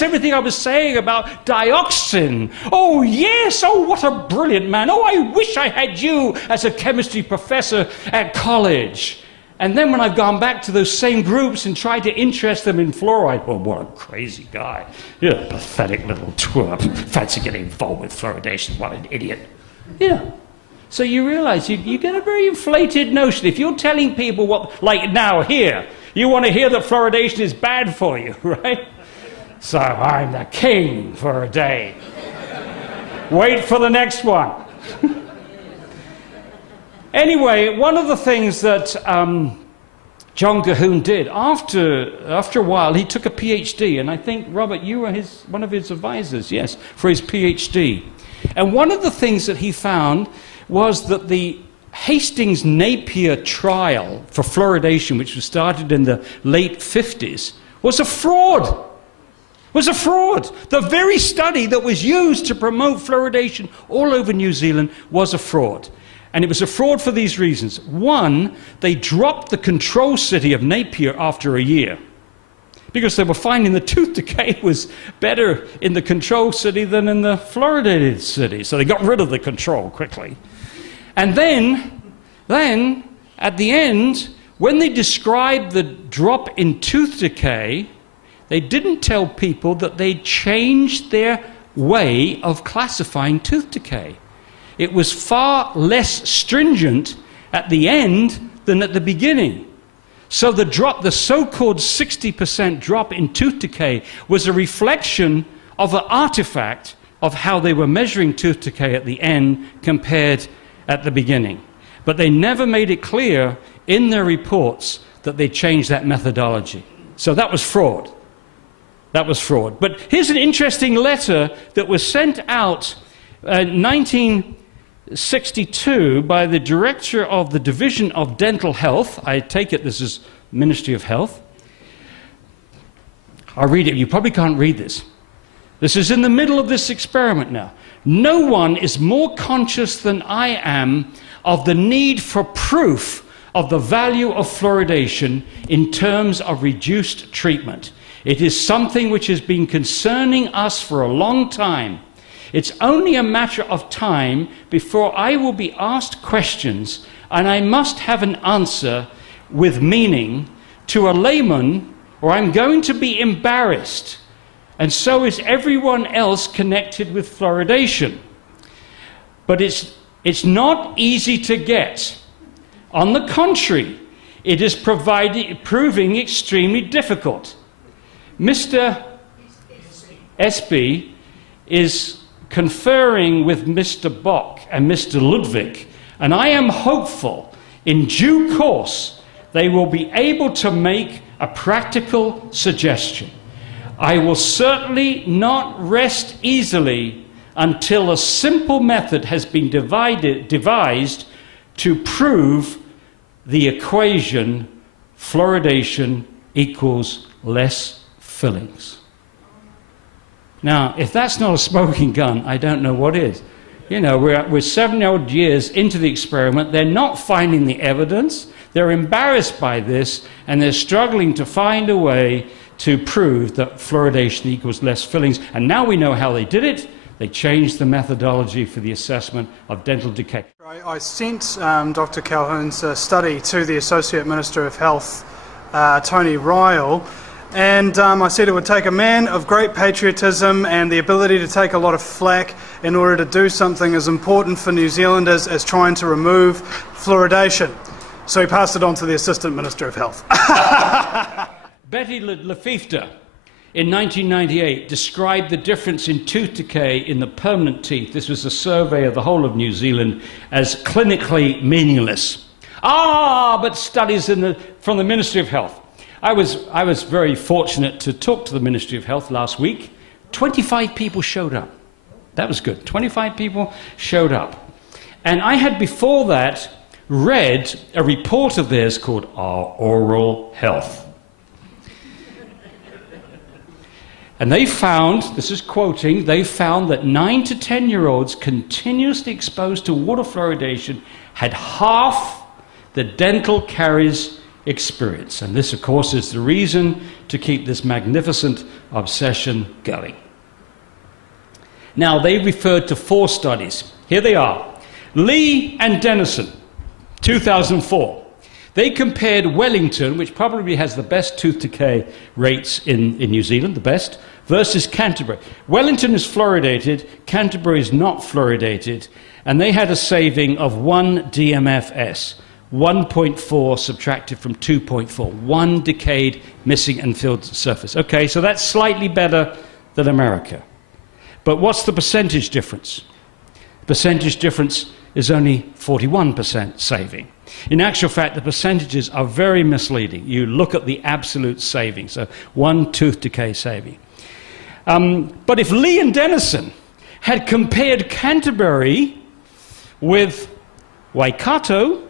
everything I was saying about dioxin. Oh yes, oh what a brilliant man. Oh, I wish I had you as a chemistry professor at college. And then when I've gone back to those same groups and tried to interest them in fluoride, oh, what a crazy guy. You're a pathetic little twerp. Fancy getting involved with fluoridation. What an idiot. Yeah. So you realize you get a very inflated notion. If you're telling people what, like now here, you want to hear that fluoridation is bad for you, right? So I'm the king for a day. Wait for the next one. Anyway, one of the things that John Cahoon did, after a while, he took a PhD, and I think, Robert, you were one of his advisors, yes, for his PhD. And one of the things that he found was that the Hastings-Napier trial for fluoridation, which was started in the late 50s, was a fraud. Was a fraud. The very study that was used to promote fluoridation all over New Zealand was a fraud. And it was a fraud for these reasons. One, they dropped the control city of Napier after a year because they were finding the tooth decay was better in the control city than in the fluoridated city. So they got rid of the control quickly. And then at the end, when they described the drop in tooth decay, they didn't tell people that they changed their way of classifying tooth decay. It was far less stringent at the end than at the beginning. So the drop, the so-called 60% drop in tooth decay, was a reflection of an artifact of how they were measuring tooth decay at the end compared at the beginning. But they never made it clear in their reports that they changed that methodology. So that was fraud. That was fraud. But here's an interesting letter that was sent out in 1962 by the director of the Division of Dental Health. I take it this is Ministry of Health. I'll read it. You probably can't read this. This is in the middle of this experiment now. No one is more conscious than I am of the need for proof of the value of fluoridation in terms of reduced treatment. It is something which has been concerning us for a long time. It's only a matter of time before I will be asked questions and I must have an answer with meaning to a layman, or I'm going to be embarrassed. And so is everyone else connected with fluoridation. But it's not easy to get. On the contrary, it is proving extremely difficult. Mr. Espy is conferring with Mr. Bock and Mr. Ludwig, and I am hopeful in due course they will be able to make a practical suggestion. I will certainly not rest easily until a simple method has been devised to prove the equation fluoridation equals less fillings. Now, if that's not a smoking gun, I don't know what is. You know, we're 7 years into the experiment. They're not finding the evidence. They're embarrassed by this, and they're struggling to find a way to prove that fluoridation equals less fillings. And now we know how they did it. They changed the methodology for the assessment of dental decay. I sent Dr. Calhoun's study to the Associate Minister of Health, Tony Ryle, and I said it would take a man of great patriotism and the ability to take a lot of flack in order to do something as important for New Zealanders as trying to remove fluoridation. So he passed it on to the Assistant Minister of Health. Betty Lefifter in 1998 described the difference in tooth decay in the permanent teeth. This was a survey of the whole of New Zealand as clinically meaningless. But studies from the Ministry of Health. I was very fortunate to talk to the Ministry of Health last week. 25 people showed up. That was good. 25 people showed up. And I had before that read a report of theirs called Our Oral Health. And they found, this is quoting, they found that 9 to 10-year-olds continuously exposed to water fluoridation had half the dental caries experience. And this, of course, is the reason to keep this magnificent obsession going. Now, they referred to 4 studies. Here they are. Lee and Dennison, 2004. They compared Wellington, which probably has the best tooth decay rates in New Zealand, the best, versus Canterbury. Wellington is fluoridated, Canterbury is not fluoridated, and they had a saving of 1 DMFS, 1.4 subtracted from 2.4, 1 decayed missing and filled surface. Okay, so that's slightly better than America. But what's the percentage difference? The percentage difference is only 41% saving. In actual fact, the percentages are very misleading. You look at the absolute saving, so 1 tooth decay saving. But if Lee and Dennison had compared Canterbury with Waikato,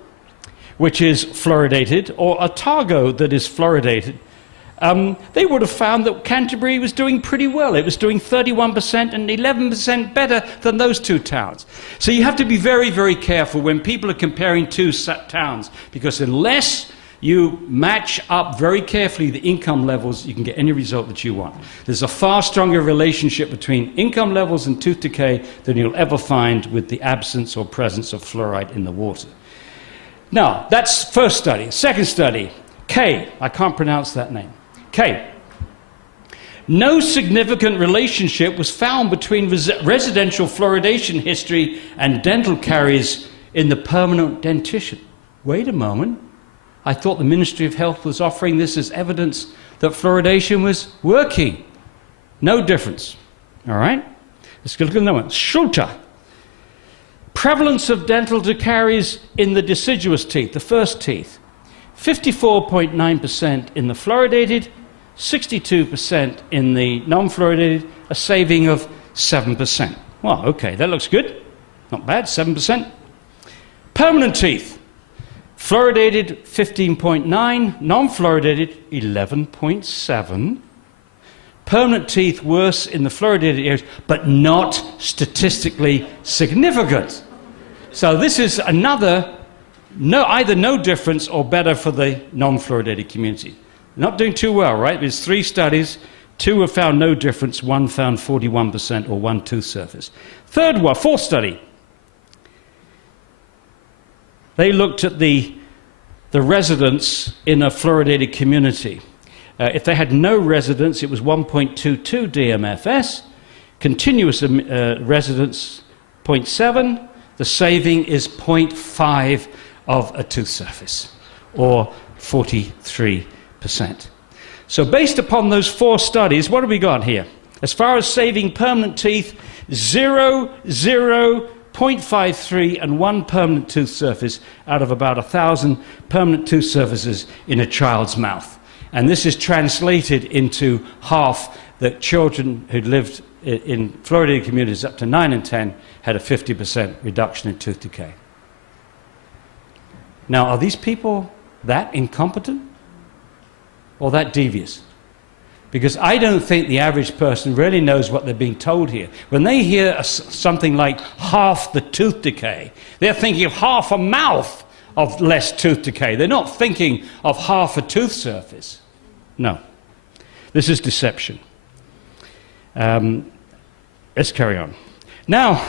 which is fluoridated, or Otago that is fluoridated, they would have found that Canterbury was doing pretty well. It was doing 31% and 11% better than those 2 towns. So you have to be very, very careful when people are comparing 2 towns, because unless you match up very carefully the income levels, you can get any result that you want. There's a far stronger relationship between income levels and tooth decay than you'll ever find with the absence or presence of fluoride in the water. Now, that's first study. Second study, K. I can't pronounce that name. K. No significant relationship was found between residential fluoridation history and dental caries in the permanent dentition. Wait a moment. I thought the Ministry of Health was offering this as evidence that fluoridation was working. No difference. All right? Let's look at another one. Schulter. Prevalence of dental caries in the deciduous teeth, the first teeth. 54.9% in the fluoridated, 62% in the non-fluoridated, a saving of 7%. Well, okay, that looks good. Not bad, 7%. Permanent teeth. Fluoridated, 15.9. Non-fluoridated, 11.7. Permanent teeth worse in the fluoridated areas, but not statistically significant. So this is another, either no difference or better for the non-fluoridated community. Not doing too well, right? There's 3 studies. 2 have found no difference. 1 found 41% or 1 tooth surface. Fourth study. They looked at the residents in a fluoridated community. If they had no residents, it was 1.22 DMFS. Continuous residents, 0.7. The saving is 0.5 of a tooth surface, or 43%. So based upon those 4 studies, what have we got here? As far as saving permanent teeth, 0, 0, 0.53 and 1 permanent tooth surface out of about 1,000 permanent tooth surfaces in a child's mouth. And this is translated into half that children who lived in fluoridated communities up to 9 and 10 had a 50% reduction in tooth decay. Now, are these people that incompetent or that devious? Because I don't think the average person really knows what they're being told here. When they hear something like half the tooth decay, they're thinking of half a mouth of less tooth decay. They're not thinking of half a tooth surface. No. This is deception. Let's carry on. Now,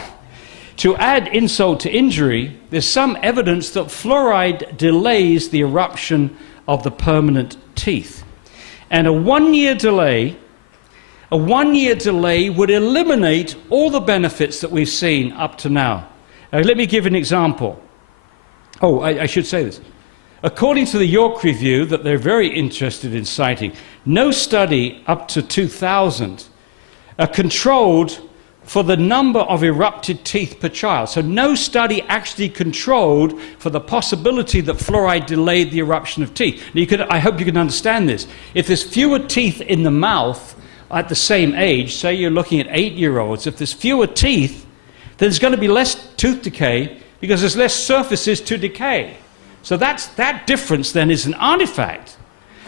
to add insult to injury, there's some evidence that fluoride delays the eruption of the permanent teeth. And a 1-year delay would eliminate all the benefits that we've seen up to now. Let me give an example. Oh, I should say this. According to the York Review, that they're very interested in citing, no study up to 2000 controlled for the number of erupted teeth per child. So no study actually controlled for the possibility that fluoride delayed the eruption of teeth. Now I hope you can understand this. If there's fewer teeth in the mouth at the same age, say you're looking at 8-year-olds, if there's fewer teeth, then there's going to be less tooth decay because there's less surfaces to decay. So that difference then is an artifact.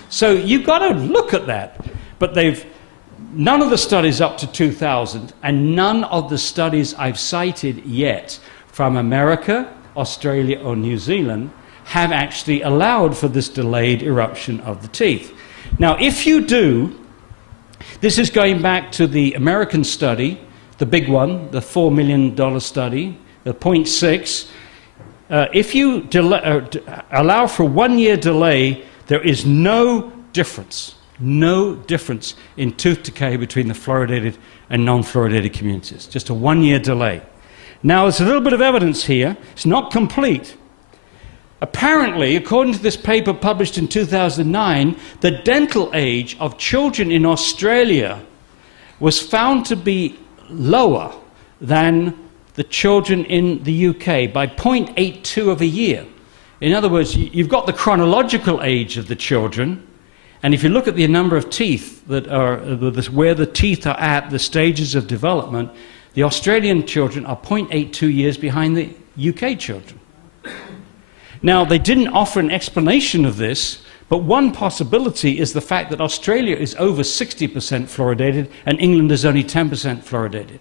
So you've got to look at that. But none of the studies up to 2000 and none of the studies I've cited yet from America, Australia or New Zealand have actually allowed for this delayed eruption of the teeth. Now if you do, this is going back to the American study, the big one, the $4 million study, the 0.6. If you allow for a 1-year delay, there is no difference in tooth decay between the fluoridated and non-fluoridated communities. Just a 1-year delay. Now, there's a little bit of evidence here. It's not complete. Apparently, according to this paper published in 2009, the dental age of children in Australia was found to be lower than the children in the UK by 0.82 of a year. In other words, you've got the chronological age of the children, and if you look at the number of teeth that are where the teeth are at, the stages of development, the Australian children are 0.82 years behind the UK children. Now, they didn't offer an explanation of this, but one possibility is the fact that Australia is over 60% fluoridated and England is only 10% fluoridated.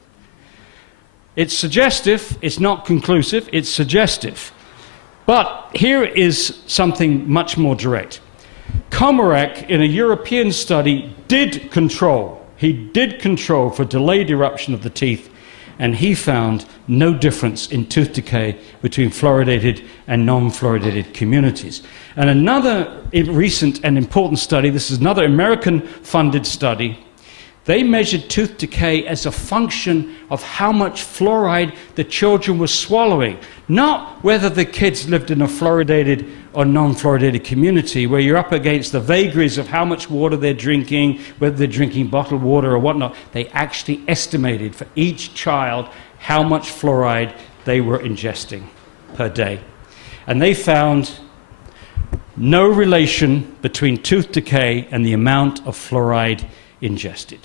It's suggestive, it's not conclusive, it's suggestive. But here is something much more direct. Komarek, in a European study, did control. He did control for delayed eruption of the teeth, and he found no difference in tooth decay between fluoridated and non-fluoridated communities. And another recent and important study, this is another American-funded study, they measured tooth decay as a function of how much fluoride the children were swallowing, not whether the kids lived in a fluoridated or non-fluoridated community where you're up against the vagaries of how much water they're drinking, whether they're drinking bottled water or whatnot. They actually estimated for each child how much fluoride they were ingesting per day. And they found no relation between tooth decay and the amount of fluoride ingested.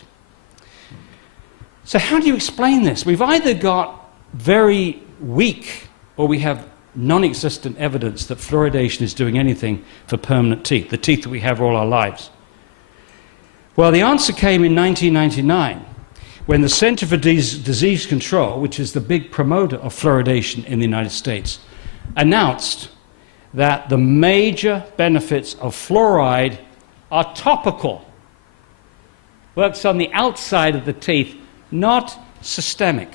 So how do you explain this? We've either got very weak or we have non-existent evidence that fluoridation is doing anything for permanent teeth, the teeth that we have all our lives. Well, the answer came in 1999 when the Center for Disease Control, which is the big promoter of fluoridation in the United States, announced that the major benefits of fluoride are topical. Works on the outside of the teeth, not systemic.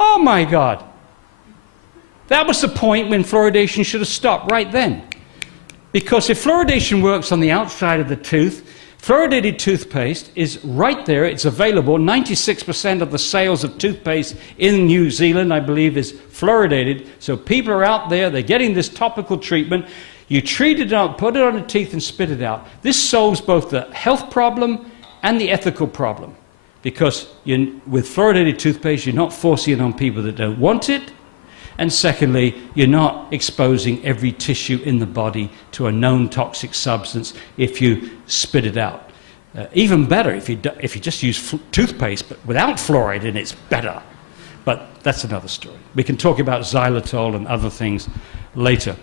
Oh my God. That was the point when fluoridation should have stopped right then. Because if fluoridation works on the outside of the tooth, fluoridated toothpaste is right there, it's available. 96% of the sales of toothpaste in New Zealand, I believe, is fluoridated. So people are out there, they're getting this topical treatment. You treat it out, put it on the teeth and spit it out. This solves both the health problem and the ethical problem. Because with fluoridated toothpaste, you're not forcing it on people that don't want it. And secondly, you're not exposing every tissue in the body to a known toxic substance if you spit it out. Even better, if you just use toothpaste but without fluoride in it, it's better. But that's another story. We can talk about xylitol and other things later.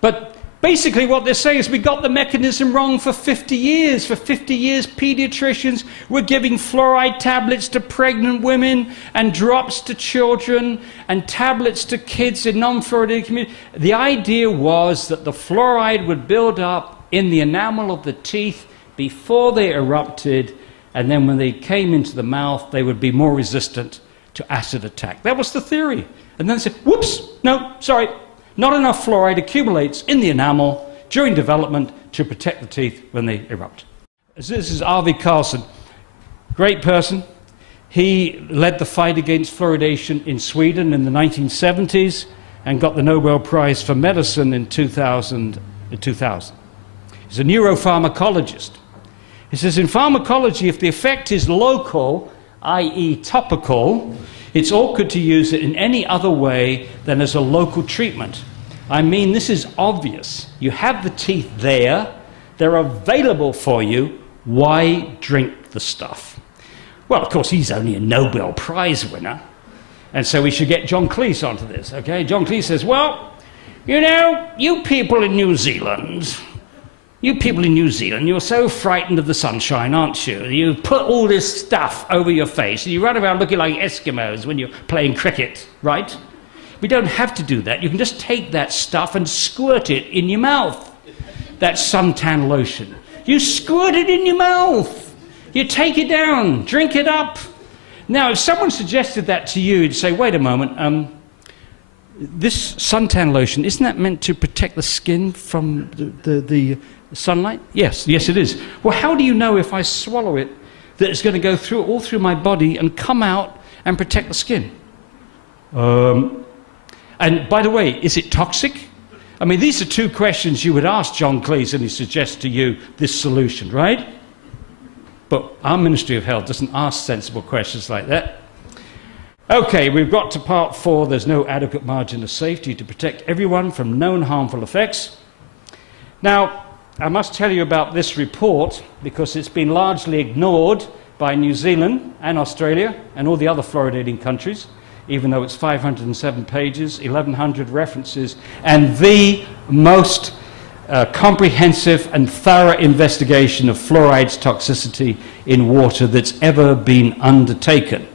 But basically what they're saying is we got the mechanism wrong for 50 years. For 50 years, pediatricians were giving fluoride tablets to pregnant women and drops to children and tablets to kids in non-fluoridated communities. The idea was that the fluoride would build up in the enamel of the teeth before they erupted, and then when they came into the mouth, they would be more resistant to acid attack. That was the theory. And then they said, whoops, no, sorry. Not enough fluoride accumulates in the enamel during development to protect the teeth when they erupt. This is Arvid Carlsson, great person. He led the fight against fluoridation in Sweden in the 1970s and got the Nobel Prize for Medicine in 2000. He's a neuropharmacologist. He says, in pharmacology, if the effect is local, i.e. topical, it's awkward to use it in any other way than as a local treatment. I mean, this is obvious. You have the teeth there. They're available for you. Why drink the stuff? Well, of course, he's only a Nobel Prize winner. And so we should get John Cleese onto this, okay? John Cleese says, well, you know, you people in New Zealand, you're so frightened of the sunshine, aren't you? You put all this stuff over your face, and you run around looking like Eskimos when you're playing cricket, right? We don't have to do that. You can just take that stuff and squirt it in your mouth. That suntan lotion. You squirt it in your mouth. You take it down, drink it up. Now, if someone suggested that to you, you'd say, wait a moment, this suntan lotion, isn't that meant to protect the skin from the sunlight? Yes, it is. Well, how do you know if I swallow it that it's going to go all through my body and come out and protect the skin? And by the way, is it toxic? I mean, these are two questions you would ask John Cleese and he suggests to you this solution, right? But our Ministry of Health doesn't ask sensible questions like that. Okay, we've got to part 4. There's no adequate margin of safety to protect everyone from known harmful effects. Now, I must tell you about this report because it's been largely ignored by New Zealand and Australia and all the other fluoridating countries, even though it's 507 pages, 1,100 references, and the most comprehensive and thorough investigation of fluoride's toxicity in water that's ever been undertaken.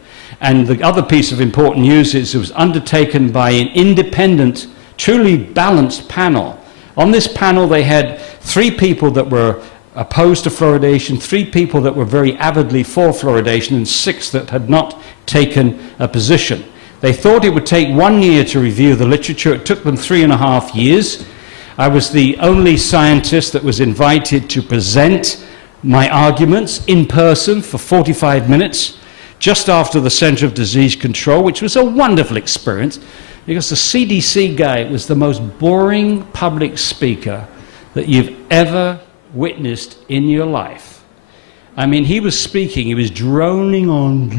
And the other piece of important news is it was undertaken by an independent, truly balanced panel. On this panel, they had 3 people that were opposed to fluoridation, 3 people that were very avidly for fluoridation, and 6 that had not taken a position. They thought it would take 1 year to review the literature. It took them 3.5 years. I was the only scientist that was invited to present my arguments in person for 45 minutes, just after the Center of Disease Control, which was a wonderful experience, because the CDC guy was the most boring public speaker that you've ever witnessed in your life. I mean, he was speaking, he was droning on,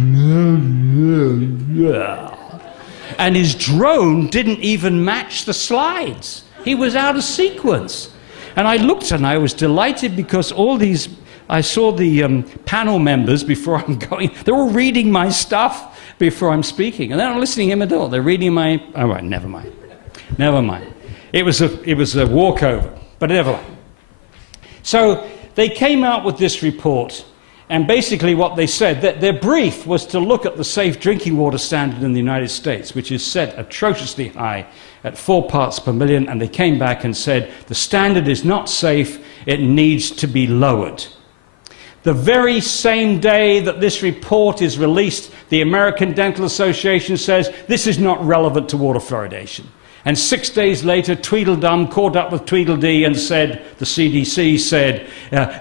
and his drone didn't even match the slides. He was out of sequence. And I looked and I was delighted because all these, I saw the panel members before I'm going, they're all reading my stuff before I'm speaking. And they're not listening to him at all. They're reading my, all right, never mind. Never mind. It was a walkover, but never mind. So they came out with this report, and basically what they said, that their brief was to look at the safe drinking water standard in the United States, which is set atrociously high at 4 parts per million, and they came back and said the standard is not safe, it needs to be lowered. The very same day that this report is released, the American Dental Association says this is not relevant to water fluoridation. And 6 days later, Tweedledum caught up with Tweedledee and said, the CDC said,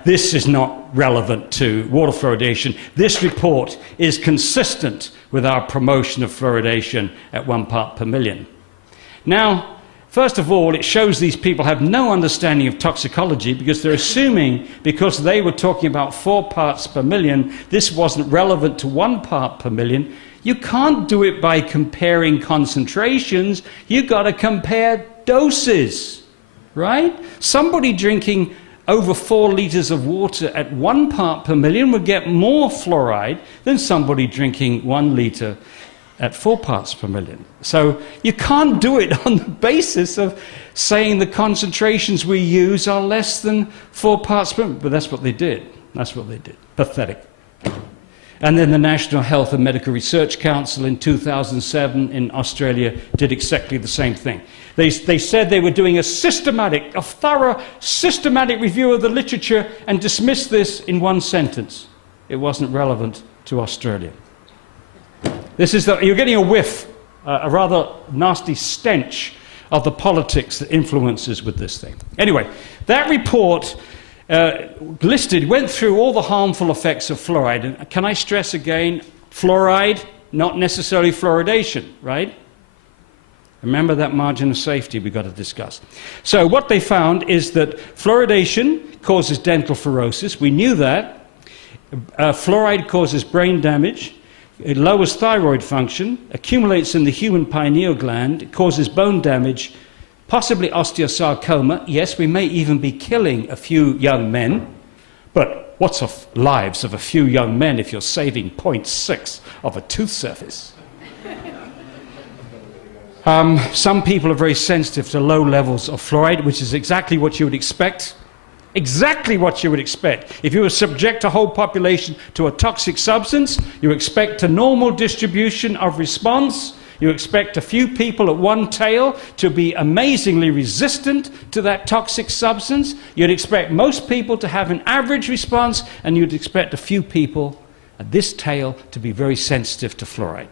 this is not relevant to water fluoridation. This report is consistent with our promotion of fluoridation at 1 part per million. Now, first of all, it shows these people have no understanding of toxicology because they're assuming because they were talking about 4 parts per million, this wasn't relevant to 1 part per million. You can't do it by comparing concentrations. You've got to compare doses, right? Somebody drinking over 4 liters of water at 1 part per million would get more fluoride than somebody drinking 1 liter at 4 parts per million. So you can't do it on the basis of saying the concentrations we use are less than 4 parts per million. But that's what they did. That's what they did. Pathetic. And then the National Health and Medical Research Council in 2007 in Australia did exactly the same thing. They said they were doing a thorough systematic review of the literature and dismissed this in 1 sentence. It wasn't relevant to Australia. You're getting a whiff, a rather nasty stench of the politics that influences with this thing. Anyway, that report went through all the harmful effects of fluoride. And can I stress again, fluoride, not necessarily fluoridation, right? Remember that margin of safety we've got to discuss. So what they found is that fluoridation causes dental fluorosis. We knew that. Fluoride causes brain damage. It lowers thyroid function, accumulates in the human pineal gland, it causes bone damage, possibly osteosarcoma. Yes, we may even be killing a few young men. But what's the lives of a few young men if you're saving 0.6 of a tooth surface? Some people are very sensitive to low levels of fluoride, which is exactly what you would expect. Exactly what you would expect. If you were to subject a whole population to a toxic substance, you expect a normal distribution of response. You expect a few people at one tail to be amazingly resistant to that toxic substance. You'd expect most people to have an average response, and you'd expect a few people at this tail to be very sensitive to fluoride.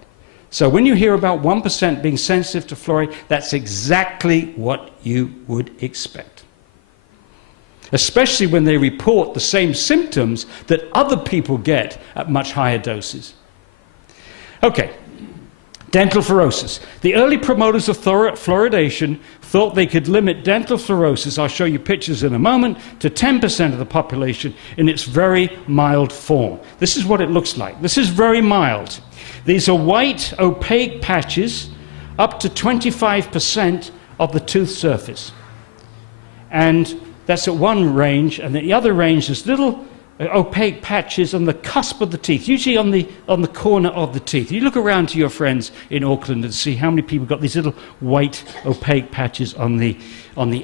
So when you hear about 1% being sensitive to fluoride, that's exactly what you would expect. Especially when they report the same symptoms that other people get at much higher doses. Okay. Dental fluorosis. The early promoters of fluoridation thought they could limit dental fluorosis, I'll show you pictures in a moment, to 10% of the population in its very mild form. This is what it looks like. This is very mild. These are white, opaque patches up to 25% of the tooth surface. And that's at one range, and the other range is little opaque patches on the cusp of the teeth, usually on the corner of the teeth. You look around to your friends in Auckland and see how many people got these little white opaque patches on the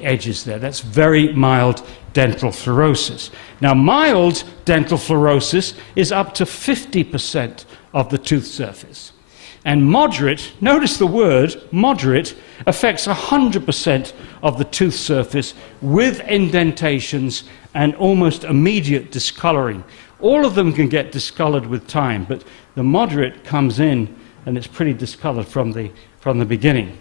edges there. That's very mild dental fluorosis. Now, mild dental fluorosis is up to 50% of the tooth surface. And moderate, notice the word, moderate, affects 100% of the tooth surface with indentations and almost immediate discoloring. All of them can get discolored with time, but the moderate comes in and it's pretty discolored from the beginning.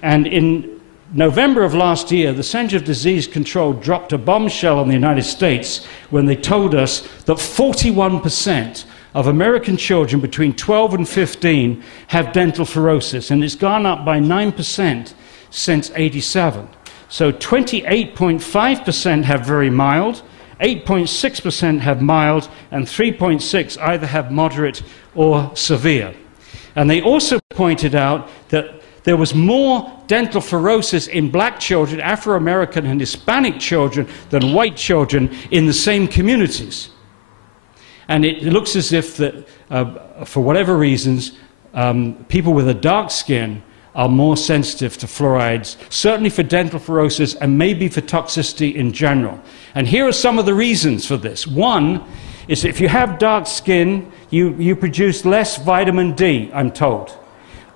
And in November of last year, the Center of Disease Control dropped a bombshell on the United States when they told us that 41% of American children between 12 and 15 have dental fluorosis, and it's gone up by 9% since '87. So 28.5% have very mild, 8.6% have mild, and 3.6% either have moderate or severe. And they also pointed out that there was more dental fluorosis in black children, Afro-American and Hispanic children, than white children in the same communities. And it looks as if that, for whatever reasons, people with a dark skin are more sensitive to fluorides, certainly for dental fluorosis and maybe for toxicity in general. And here are some of the reasons for this. One is if you have dark skin, you produce less vitamin D, I'm told.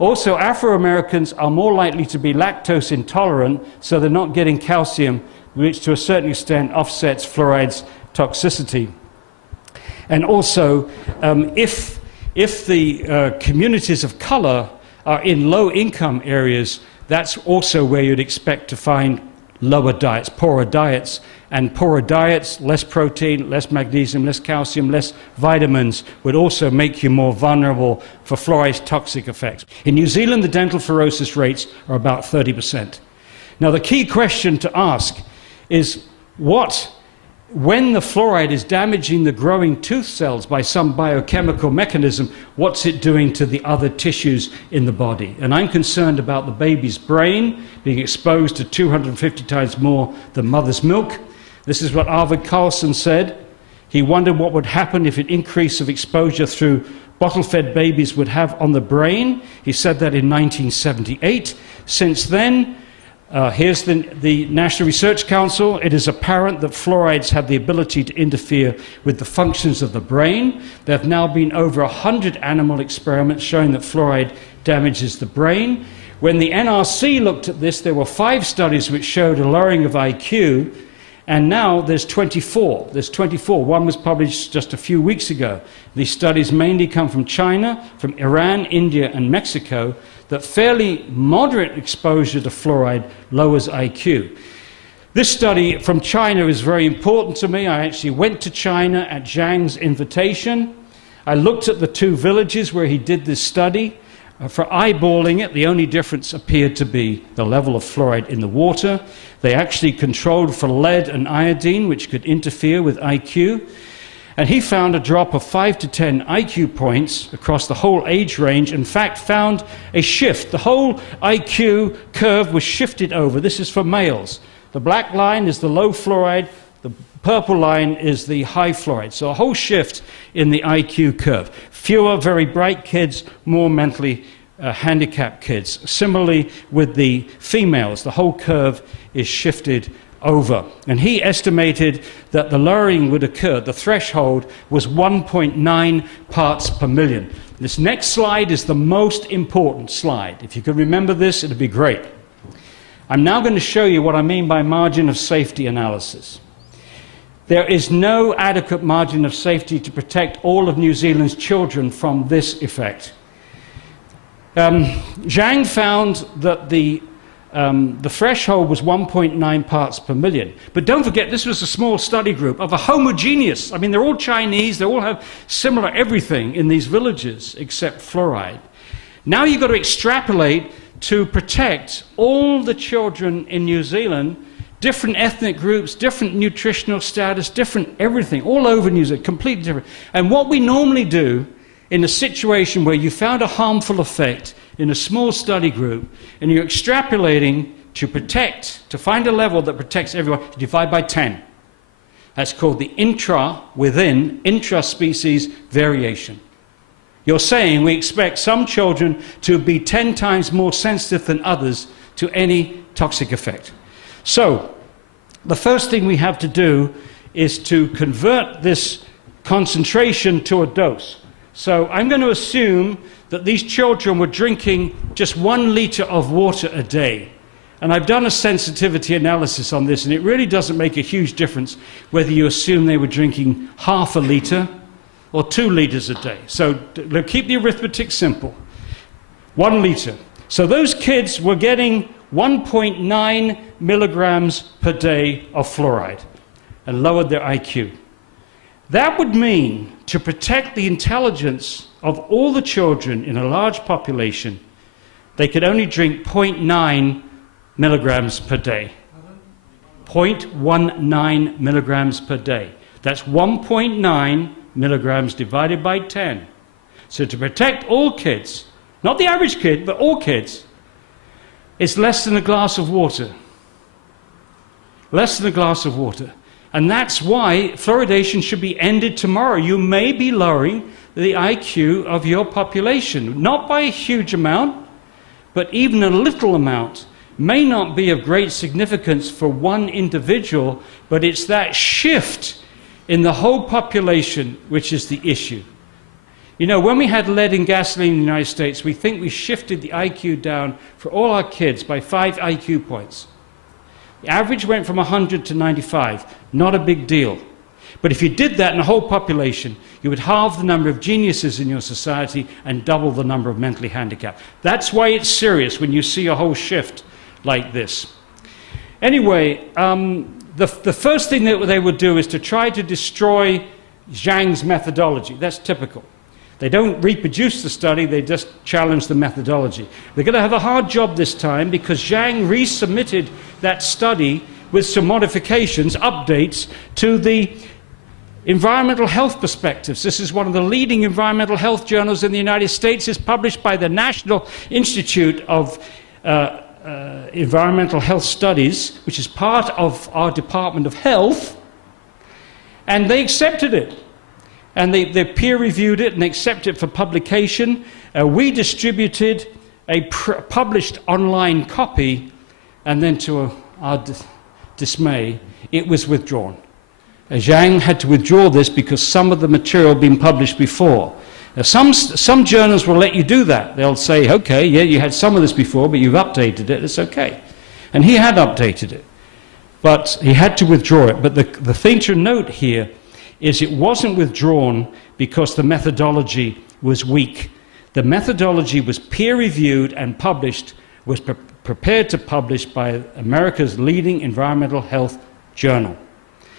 Also, Afro-Americans are more likely to be lactose intolerant, so they're not getting calcium, which to a certain extent offsets fluoride's toxicity. And also, if the communities of color are in low-income areas, that's also where you'd expect to find lower diets, poorer diets. And poorer diets, less protein, less magnesium, less calcium, less vitamins, would also make you more vulnerable for fluoride's toxic effects. In New Zealand, the dental fluorosis rates are about 30%. Now, the key question to ask is when the fluoride is damaging the growing tooth cells by some biochemical mechanism, what's it doing to the other tissues in the body? And I'm concerned about the baby's brain being exposed to 250 times more than mother's milk. This is what Arvid Carlson said. He wondered what would happen if an increase of exposure through bottle-fed babies would have on the brain. He said that in 1978. Since then, here's the National Research Council. It is apparent that fluorides have the ability to interfere with the functions of the brain. There have now been over 100 animal experiments showing that fluoride damages the brain. When the NRC looked at this, there were 5 studies which showed a lowering of IQ, and now there's 24. There's 24. One was published just a few weeks ago. These studies mainly come from China, from Iran, India, and Mexico, that fairly moderate exposure to fluoride lowers IQ. This study from China is very important to me. I actually went to China at Zhang's invitation. I looked at the 2 villages where he did this study. For eyeballing it, the only difference appeared to be the level of fluoride in the water. They actually controlled for lead and iodine, which could interfere with IQ. And he found a drop of 5 to 10 IQ points across the whole age range. In fact, found a shift. The whole IQ curve was shifted over. This is for males. The black line is the low fluoride. The purple line is the high fluoride. So a whole shift in the IQ curve. Fewer very bright kids, more mentally handicapped kids. Similarly with the females, the whole curve is shifted over. And he estimated that the lowering would occur, the threshold was 1.9 parts per million. This next slide is the most important slide. If you could remember this, it would be great. I'm now going to show you what I mean by margin of safety analysis. There is no adequate margin of safety to protect all of New Zealand's children from this effect. Zhang found that the threshold was 1.9 parts per million. But don't forget, this was a small study group of a homogeneous, I mean, they're all Chinese, they all have similar everything in these villages except fluoride. Now you've got to extrapolate to protect all the children in New Zealand, different ethnic groups, different nutritional status, different everything, all over New Zealand, completely different. And what we normally do in a situation where you found a harmful effect in a small study group, and you're extrapolating to protect, to find a level that protects everyone, you divide by 10. That's called the intra-within, intra-species variation. You're saying we expect some children to be 10 times more sensitive than others to any toxic effect. So, the first thing we have to do is to convert this concentration to a dose. So I'm going to assume that these children were drinking just 1 liter of water a day. And I've done a sensitivity analysis on this, and it really doesn't make a huge difference whether you assume they were drinking half a liter or 2 liters a day. So keep the arithmetic simple. 1 liter. So those kids were getting 1.9 milligrams per day of fluoride and lowered their IQ. That would mean, to protect the intelligence of all the children in a large population, they could only drink 0.9 milligrams per day. 0.19 milligrams per day. That's 1.9 milligrams divided by 10. So to protect all kids, not the average kid, but all kids, It's less than a glass of water. Less than a glass of water. And that's why fluoridation should be ended tomorrow. You may be lowering the IQ of your population, not by a huge amount, but even a little amount may not be of great significance for one individual, but it's that shift in the whole population which is the issue. You know, when we had lead in gasoline in the United States, we think we shifted the IQ down for all our kids by 5 IQ points. The average went from 100 to 95, not a big deal. But if you did that in the whole population, you would halve the number of geniuses in your society and double the number of mentally handicapped. That's why it's serious when you see a whole shift like this. Anyway, the first thing that they would do is to try to destroy Zhang's methodology. That's typical. They don't reproduce the study, they just challenge the methodology. They're going to have a hard job this time because Zhang resubmitted that study with some modifications, updates to the environmental health perspectives. This is one of the leading environmental health journals in the United States. It's published by the National Institute of Environmental Health Studies, which is part of our Department of Health, and they accepted it. And they peer-reviewed it and accepted it for publication. We distributed a published online copy, and then to our dismay, it was withdrawn. Zhang had to withdraw this because some of the material had been published before. Now, some journals will let you do that. They'll say, okay, yeah, you had some of this before, but you've updated it, it's okay. And he had updated it, but he had to withdraw it. But the thing to note here is it wasn't withdrawn because the methodology was weak. The methodology was peer-reviewed and published, was prepared to publish by America's leading environmental health journal.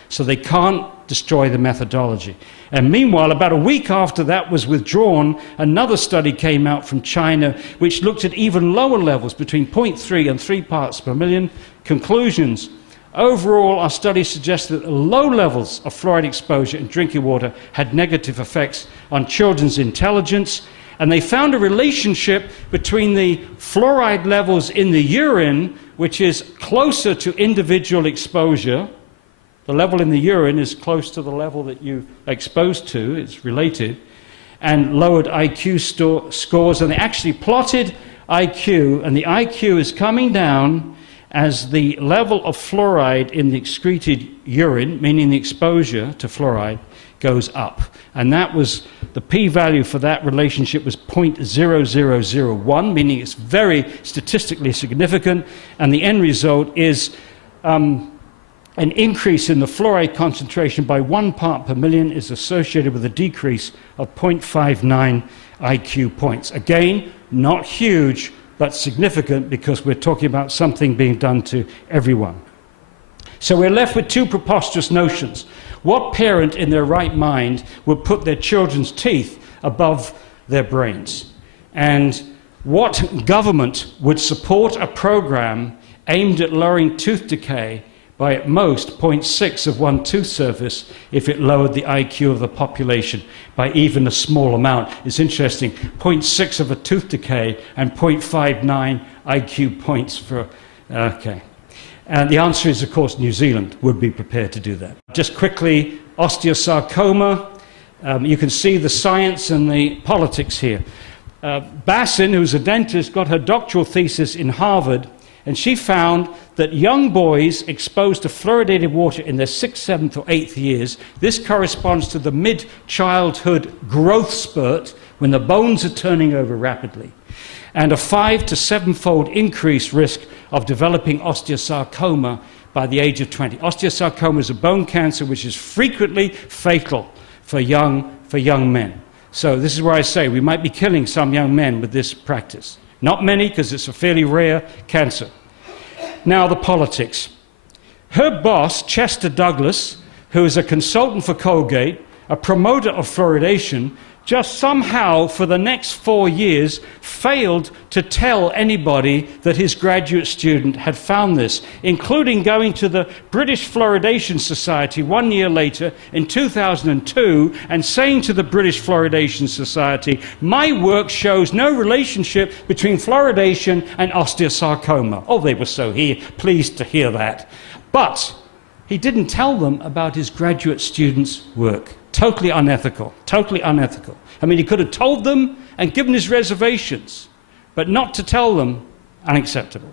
So they can't destroy the methodology. And meanwhile, about a week after that was withdrawn, another study came out from China which looked at even lower levels, between 0.3 and 3 parts per million. Conclusions: overall, our study suggests that low levels of fluoride exposure in drinking water had negative effects on children's intelligence, and they found a relationship between the fluoride levels in the urine, which is closer to individual exposure. The level in the urine is close to the level that you are exposed to, it's related, and lowered IQ scores, and they actually plotted IQ, and the IQ is coming down as the level of fluoride in the excreted urine, meaning the exposure to fluoride, goes up. And that was, the p-value for that relationship was 0.0001, meaning it's very statistically significant, and the end result is an increase in the fluoride concentration by 1 part per million is associated with a decrease of 0.59 IQ points. Again, not huge, but significant because we're talking about something being done to everyone. So we're left with two preposterous notions. What parent in their right mind would put their children's teeth above their brains? And what government would support a program aimed at lowering tooth decay by at most 0.6 of one tooth surface if it lowered the IQ of the population by even a small amount? It's interesting, 0.6 of a tooth decay and 0.59 IQ points for, okay. And the answer is, of course, New Zealand would be prepared to do that. Just quickly, osteosarcoma. You can see the science and the politics here. Bassin, who's a dentist, got her doctoral thesis in Harvard, and she found that young boys exposed to fluoridated water in their 6th, 7th, or 8th years, this corresponds to the mid-childhood growth spurt when the bones are turning over rapidly, and a 5 to 7-fold increased risk of developing osteosarcoma by the age of 20. Osteosarcoma is a bone cancer which is frequently fatal for young men. So this is where I say we might be killing some young men with this practice. Not many, because it's a fairly rare cancer. Now, the politics. Her boss, Chester Douglas, who is a consultant for Colgate, a promoter of fluoridation, just somehow for the next 4 years failed to tell anybody that his graduate student had found this, including going to the British Fluoridation Society 1 year later in 2002 and saying to the British Fluoridation Society, my work shows no relationship between fluoridation and osteosarcoma. Oh, they were so pleased to hear that. But he didn't tell them about his graduate student's work. Totally unethical, totally unethical. I mean, he could have told them and given his reservations, but not to tell them, unacceptable.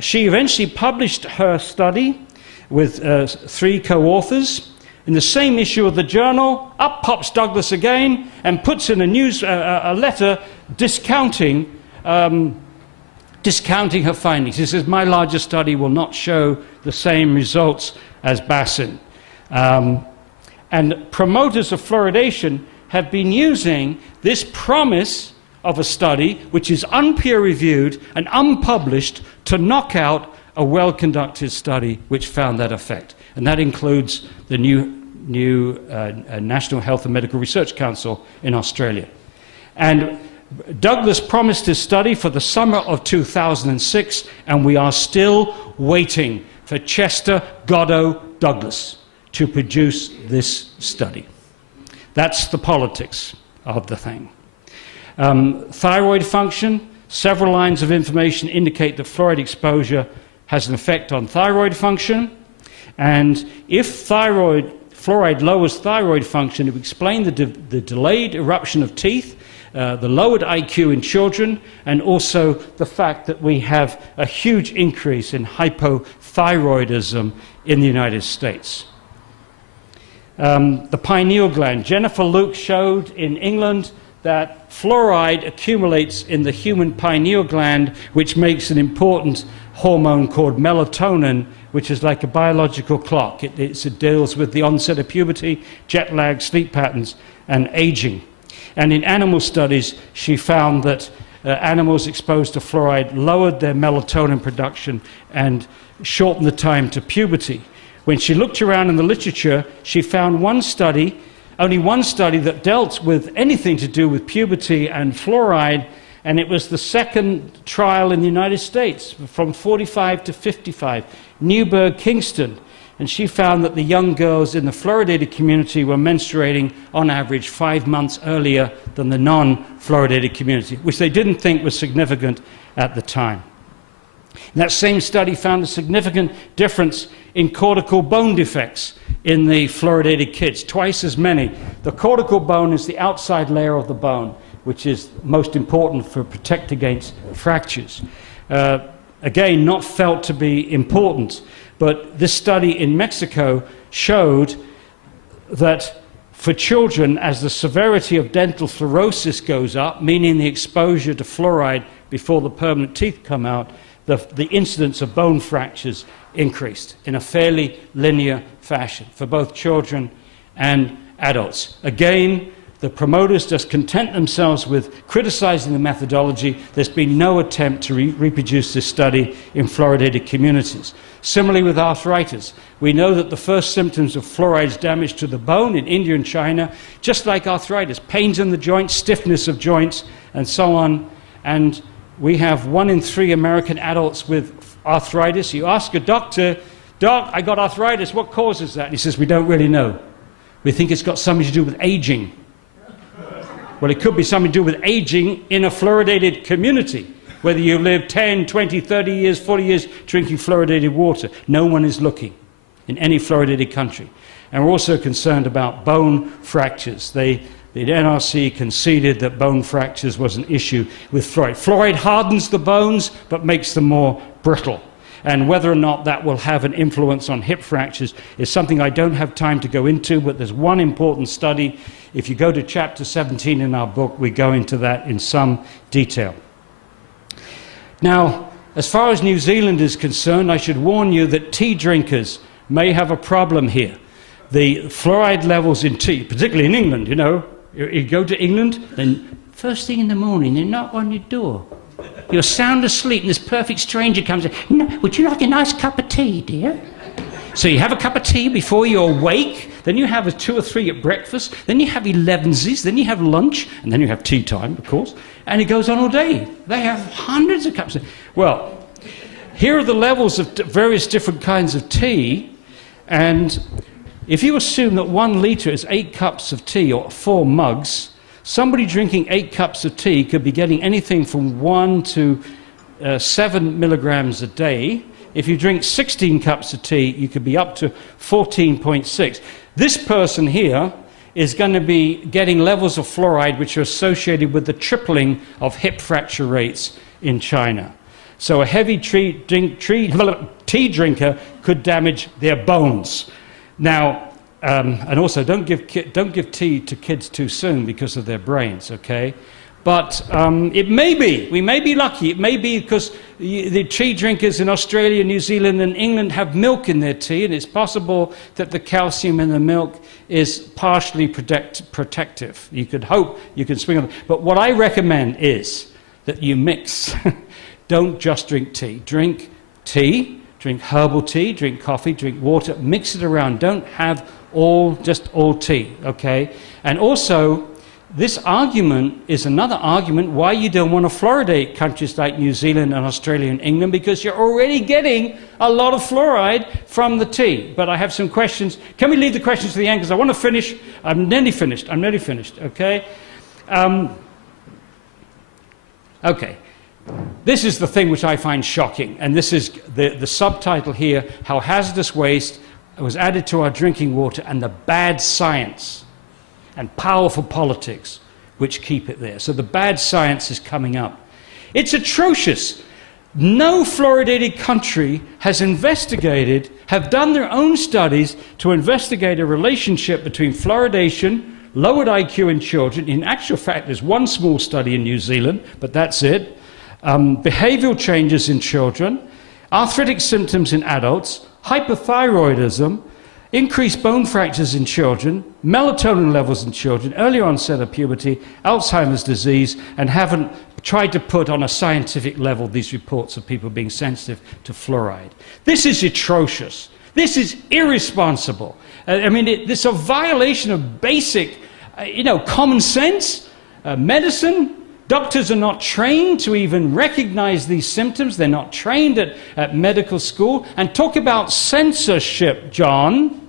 She eventually published her study with 3 co-authors. In the same issue of the journal, up pops Douglas again and puts in a letter discounting her findings. He says, my larger study will not show the same results as Bassin. And promoters of fluoridation have been using this promise of a study, which is unpeer-reviewed and unpublished, to knock out a well-conducted study which found that effect. And that includes the new National Health and Medical Research Council in Australia. And Douglas promised his study for the summer of 2006, and we are still waiting for Chester Goddo Douglas to produce this study. That's the politics of the thing. Thyroid function, several lines of information indicate that fluoride exposure has an effect on thyroid function, and if fluoride lowers thyroid function, it would explain the delayed eruption of teeth, the lowered IQ in children, and also the fact that we have a huge increase in hypothyroidism in the United States. The pineal gland. Jennifer Luke showed in England that fluoride accumulates in the human pineal gland, which makes an important hormone called melatonin, which is like a biological clock. It deals with the onset of puberty, jet lag, sleep patterns, and aging. And in animal studies, she found that animals exposed to fluoride lowered their melatonin production and shortened the time to puberty. When she looked around in the literature, she found only one study that dealt with anything to do with puberty and fluoride, and it was the second trial in the United States, from 45 to 55, Newburgh, Kingston. And she found that the young girls in the fluoridated community were menstruating on average 5 months earlier than the non-fluoridated community, which they didn't think was significant at the time. And that same study found a significant difference in cortical bone defects in the fluoridated kids, twice as many. The cortical bone is the outside layer of the bone, which is most important for protect against fractures. Again, not felt to be important, but this study in Mexico showed that for children, as the severity of dental fluorosis goes up, meaning the exposure to fluoride before the permanent teeth come out, the incidence of bone fractures increased in a fairly linear fashion for both children and adults. Again, the promoters just content themselves with criticizing the methodology. There's been no attempt to reproduce this study in fluoridated communities. Similarly with arthritis, we know that the first symptoms of fluoride is damage to the bone in India and China, just like arthritis, pains in the joints, stiffness of joints, and so on. And we have 1 in 3 American adults with arthritis. You ask a doctor, Doc, I got arthritis, what causes that? And he says, we don't really know. We think it's got something to do with aging. Well, it could be something to do with aging in a fluoridated community, whether you live 10, 20, 30 years, 40 years drinking fluoridated water. No one is looking in any fluoridated country. And we're also concerned about bone fractures. The NRC conceded that bone fractures was an issue with fluoride. Fluoride hardens the bones, but makes them more brittle. And whether or not that will have an influence on hip fractures is something I don't have time to go into, but there's one important study. If you go to chapter 17 in our book, we go into that in some detail. Now, as far as New Zealand is concerned, I should warn you that tea drinkers may have a problem here. The fluoride levels in tea, particularly in England, you know, you go to England, then first thing in the morning, they knock on your door. You're sound asleep, and this perfect stranger comes in. No, would you like a nice cup of tea, dear? So you have a cup of tea before you awake, then you have 2 or 3 at breakfast, then you have 11sies, then you have lunch, and then you have tea time, of course, and it goes on all day. They have hundreds of cups of... Well, here are the levels of various different kinds of tea, and if you assume that 1 litre is 8 cups of tea, or 4 mugs, somebody drinking 8 cups of tea could be getting anything from 1 to 7 milligrams a day. If you drink 16 cups of tea, you could be up to 14.6. This person here is going to be getting levels of fluoride which are associated with the tripling of hip fracture rates in China. So a heavy tea drinker could damage their bones. Now, and also don't give tea to kids too soon because of their brains, okay? But it may be, we may be lucky, it may be because the tea drinkers in Australia, New Zealand and England have milk in their tea, and it's possible that the calcium in the milk is partially protective. You could hope you can swing on. But what I recommend is that you mix. Don't just drink tea. Drink tea, drink herbal tea, drink coffee, drink water, mix it around. Don't have just all tea, okay? And also, this argument is another argument why you don't want to fluoridate countries like New Zealand and Australia and England, because you're already getting a lot of fluoride from the tea. But I have some questions. Can we leave the questions to the end? Because I want to finish. I'm nearly finished, okay? Okay. This is the thing which I find shocking, and this is the subtitle here, How Hazardous Waste Was Added to Our Drinking Water and the Bad Science and Powerful Politics which keep it there. So the bad science is coming up. It's atrocious. No fluoridated country has have done their own studies to investigate a relationship between fluoridation, lowered IQ in children. In actual fact, there's one small study in New Zealand, but that's it. Behavioral changes in children, arthritic symptoms in adults, hypothyroidism, increased bone fractures in children, melatonin levels in children, early onset of puberty, Alzheimer's disease, and haven't tried to put on a scientific level these reports of people being sensitive to fluoride. This is atrocious. This is irresponsible. I mean, this is a violation of basic, common sense, medicine. Doctors are not trained to even recognize these symptoms. They're not trained at medical school. And talk about censorship, John.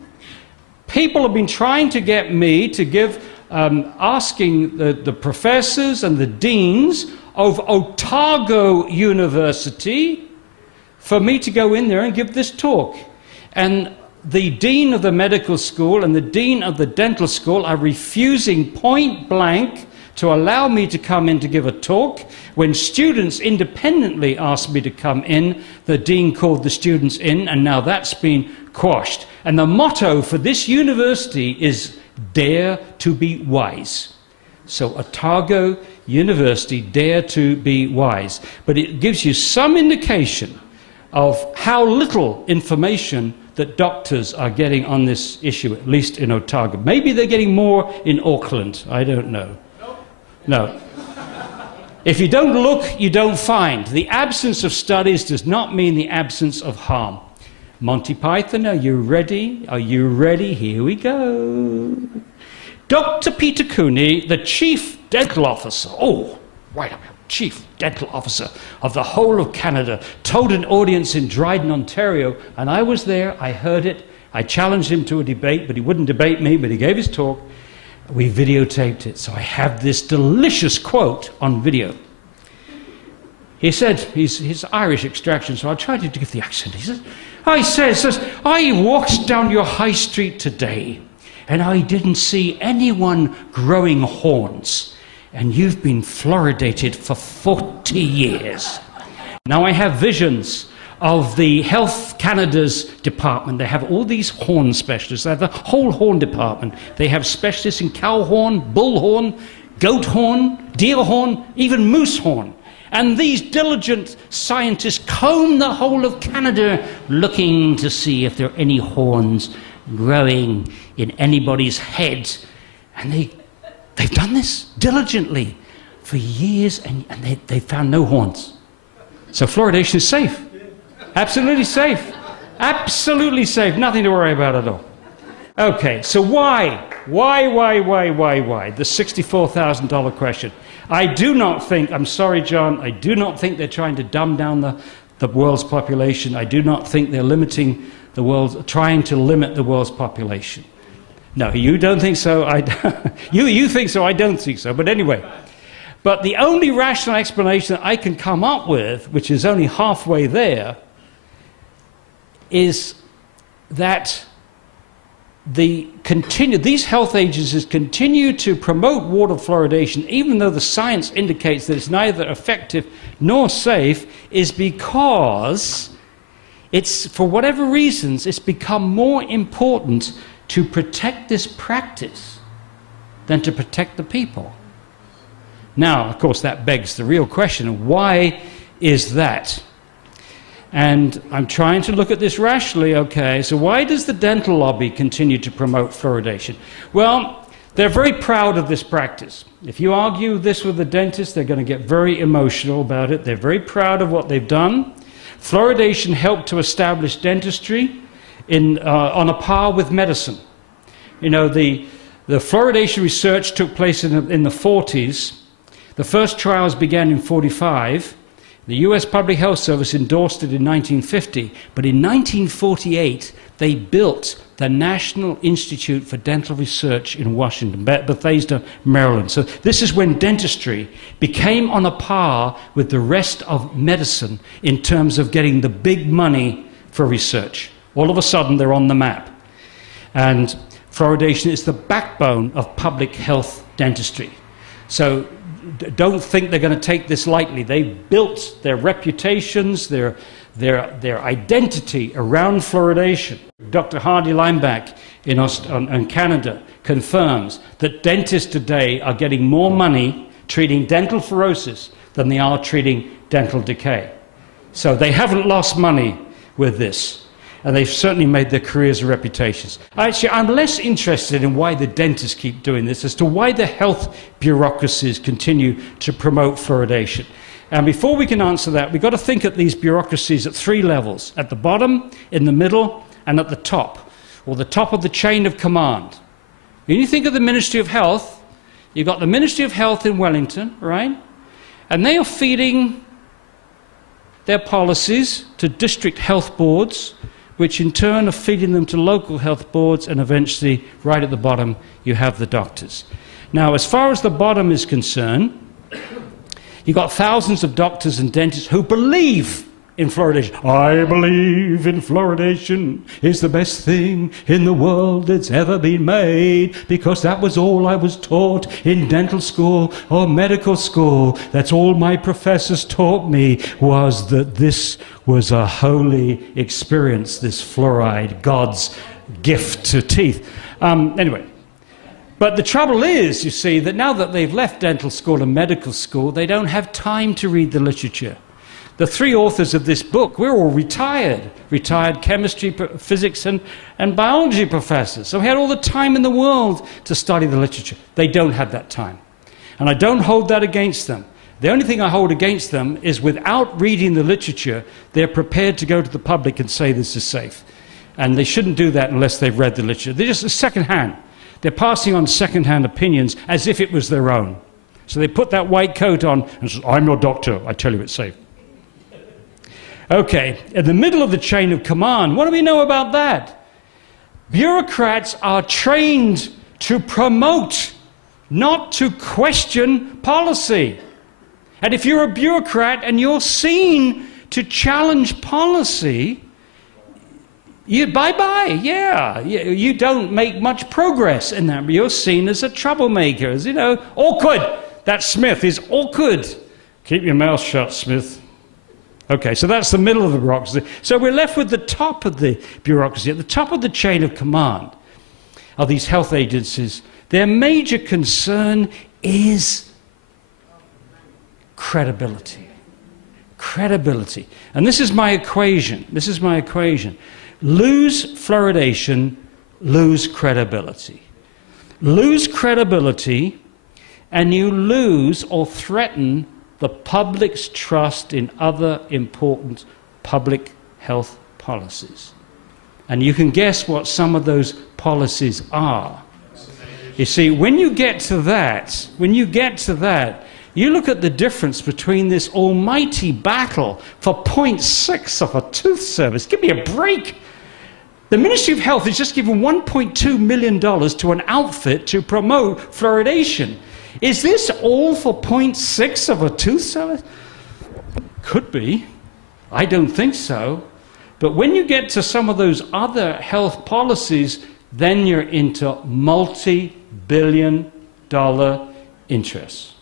People have been trying to get me to give, asking the professors and the deans of Otago University for me to go in there and give this talk. And the dean of the medical school and the dean of the dental school are refusing point blank to allow me to come in to give a talk. When students independently asked me to come in, the dean called the students in, and now that's been quashed. And the motto for this university is Dare to be Wise. So Otago University, Dare to be Wise. But it gives you some indication of how little information that doctors are getting on this issue, at least in Otago. Maybe they're getting more in Auckland, I don't know. No. If you don't look, you don't find. The absence of studies does not mean the absence of harm. Monty Python, are you ready? Are you ready? Here we go. Dr. Peter Cooney, the Chief Dental Officer, Chief Dental Officer of the whole of Canada, told an audience in Dryden, Ontario, and I was there, I heard it, I challenged him to a debate, but he wouldn't debate me, but he gave his talk. We videotaped it, so I have this delicious quote on video. He said, he's Irish extraction, so I tried to give the accent. He says, I walked down your high street today, and I didn't see anyone growing horns, and you've been fluoridated for 40 years. Now I have visions of the Health Canada's department. They have all these horn specialists. They have the whole horn department. They have specialists in cow horn, bull horn, goat horn, deer horn, even moose horn. And these diligent scientists comb the whole of Canada looking to see if there are any horns growing in anybody's head. And they've done this diligently for years, and they found no horns. So fluoridation is safe. Absolutely safe. Absolutely safe, nothing to worry about at all. Okay, so why? Why? The $64,000 question. I do not think, I'm sorry, John, I do not think they're trying to dumb down the world's population. I do not think they're trying to limit the world's population. No, you don't think so. You think so, I don't think so. But anyway, but the only rational explanation that I can come up with, which is only halfway there, is that these health agencies continue to promote water fluoridation, even though the science indicates that it's neither effective nor safe, is because for whatever reasons, it's become more important to protect this practice than to protect the people. Now, of course, that begs the real question, why is that? And I'm trying to look at this rationally, okay, so why does the dental lobby continue to promote fluoridation? Well, they're very proud of this practice. If you argue this with the dentist, they're going to get very emotional about it. They're very proud of what they've done. Fluoridation helped to establish dentistry on a par with medicine. You know, the fluoridation research took place in the 40s. The first trials began in 45. The US Public Health Service endorsed it in 1950, but in 1948 they built the National Institute for Dental Research in Washington, Bethesda, Maryland. So this is when dentistry became on a par with the rest of medicine in terms of getting the big money for research. All of a sudden they're on the map. And fluoridation is the backbone of public health dentistry. So don't think they're going to take this lightly. They built their reputations, their identity around fluoridation. Dr. Hardy Lineback in Canada confirms that dentists today are getting more money treating dental fluorosis than they are treating dental decay. So they haven't lost money with this. And they've certainly made their careers and reputations. Actually, I'm less interested in why the dentists keep doing this as to why the health bureaucracies continue to promote fluoridation. And before we can answer that, we've got to think at these bureaucracies at three levels: at the bottom, in the middle, and at the top, or the top of the chain of command. When you think of the Ministry of Health, you've got the Ministry of Health in Wellington, right? And they are feeding their policies to district health boards, which in turn are feeding them to local health boards, and eventually, right at the bottom, you have the doctors. Now, as far as the bottom is concerned, you've got thousands of doctors and dentists who believe in fluoridation. I believe in fluoridation is the best thing in the world that's ever been made, because that was all I was taught in dental school or medical school. That's all my professors taught me, was that this was a holy experience, this fluoride, God's gift to teeth. Anyway, but the trouble is, you see, that now that they've left dental school and medical school, they don't have time to read the literature. The three authors of this book, we're all retired chemistry, physics, and biology professors. So we had all the time in the world to study the literature. They don't have that time. And I don't hold that against them. The only thing I hold against them is, without reading the literature, they're prepared to go to the public and say this is safe. And they shouldn't do that unless they've read the literature. They're just second-hand. They're passing on second-hand opinions as if it was their own. So they put that white coat on and say, I'm your doctor, I tell you it's safe. Okay, in the middle of the chain of command, what do we know about that? Bureaucrats are trained to promote, not to question policy. And if you're a bureaucrat and you're seen to challenge policy, bye-bye, yeah. You don't make much progress in that. You're seen as a troublemaker, as, awkward. That Smith is awkward. Keep your mouth shut, Smith. Okay, so that's the middle of the bureaucracy. So we're left with the top of the bureaucracy. At the top of the chain of command of these health agencies, their major concern is credibility. Credibility. And this is my equation. Lose fluoridation, lose credibility. Lose credibility, and you lose or threaten the public's trust in other important public health policies. And you can guess what some of those policies are. You see, when you get to that, you look at the difference between this almighty battle for 0.6 of a tooth service. Give me a break. The Ministry of Health has just given $1.2 million to an outfit to promote fluoridation. Is this all for 0.6 of a tooth service? Could be. I don't think so. But when you get to some of those other health policies, then you're into multi-billion-dollar interests.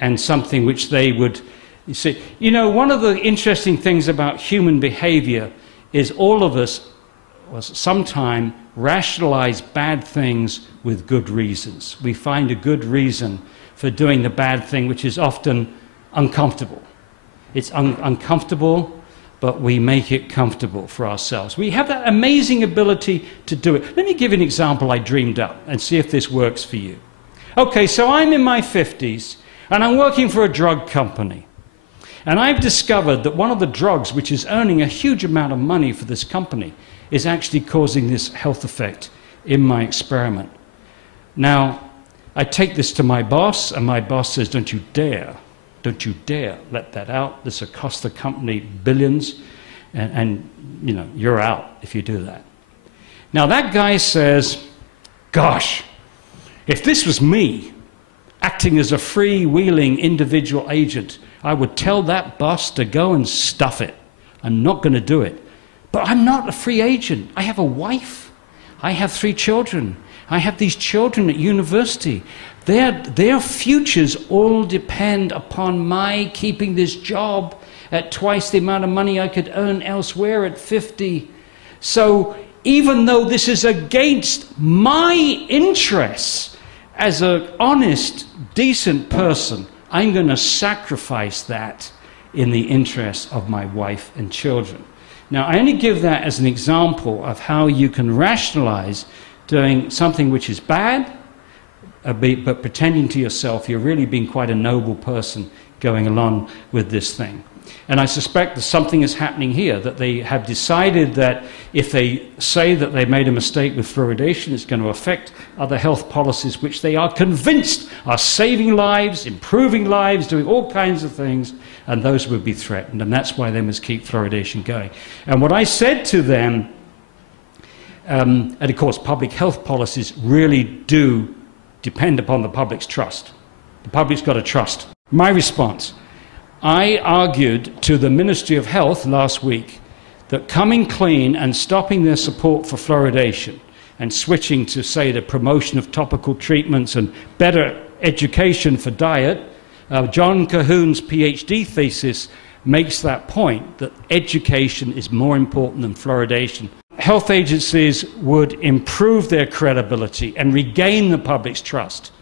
And something which they would, you see, you know, one of the interesting things about human behavior is all of us sometime rationalize bad things with good reasons. We find a good reason for doing the bad thing, which is often uncomfortable. It's uncomfortable, but we make it comfortable for ourselves. We have that amazing ability to do it. Let me give you an example I dreamed up and see if this works for you. Okay, so I'm in my 50s, and I'm working for a drug company. And I've discovered that one of the drugs which is earning a huge amount of money for this company is actually causing this health effect in my experiment. Now, I take this to my boss, and my boss says, don't you dare let that out. This will cost the company billions, and you know, you're out if you do that. Now, that guy says, gosh, if this was me, acting as a freewheeling individual agent, I would tell that boss to go and stuff it. I'm not going to do it. But I'm not a free agent. I have a wife. I have 3 children. I have these children at university. Their futures all depend upon my keeping this job at twice the amount of money I could earn elsewhere at 50. So even though this is against my interests as an honest, decent person, I'm going to sacrifice that in the interest of my wife and children. Now, I only give that as an example of how you can rationalize doing something which is bad, but pretending to yourself you're really being quite a noble person going along with this thing. And I suspect that something is happening here, that they have decided that if they say that they made a mistake with fluoridation, it's going to affect other health policies which they are convinced are saving lives, improving lives, doing all kinds of things, and those would be threatened. And that's why they must keep fluoridation going. And what I said to them, and of course public health policies really do depend upon the public's trust. The public's got to trust. My response: I argued to the Ministry of Health last week that coming clean and stopping their support for fluoridation and switching to, say, the promotion of topical treatments and better education for diet, John Cahoon's PhD thesis makes that point, that education is more important than fluoridation. Health agencies would improve their credibility and regain the public's trust.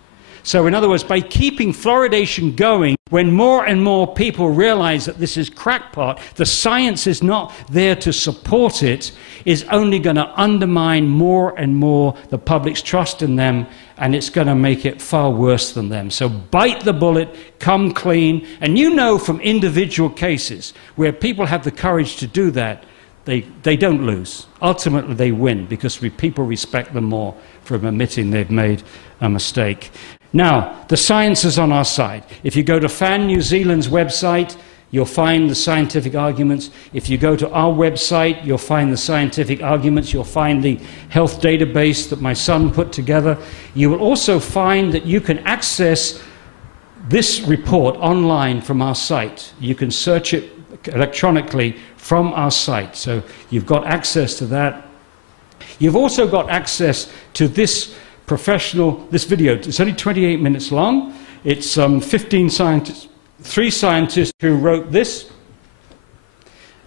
So in other words, by keeping fluoridation going, when more and more people realize that this is crackpot, the science is not there to support it, is only going to undermine more and more the public's trust in them, and it's going to make it far worse than them. So bite the bullet, come clean, and you know from individual cases where people have the courage to do that, they don't lose. Ultimately, they win because people respect them more for admitting they've made a mistake. Now, the science is on our side. If you go to FAN New Zealand's website, you'll find the scientific arguments. If you go to our website, you'll find the scientific arguments. You'll find the health database that my son put together. You will also find that you can access this report online from our site. You can search it electronically from our site. So you've got access to that. You've also got access to this video. It's only 28 minutes long. It's 15 scientists, 3 scientists who wrote this.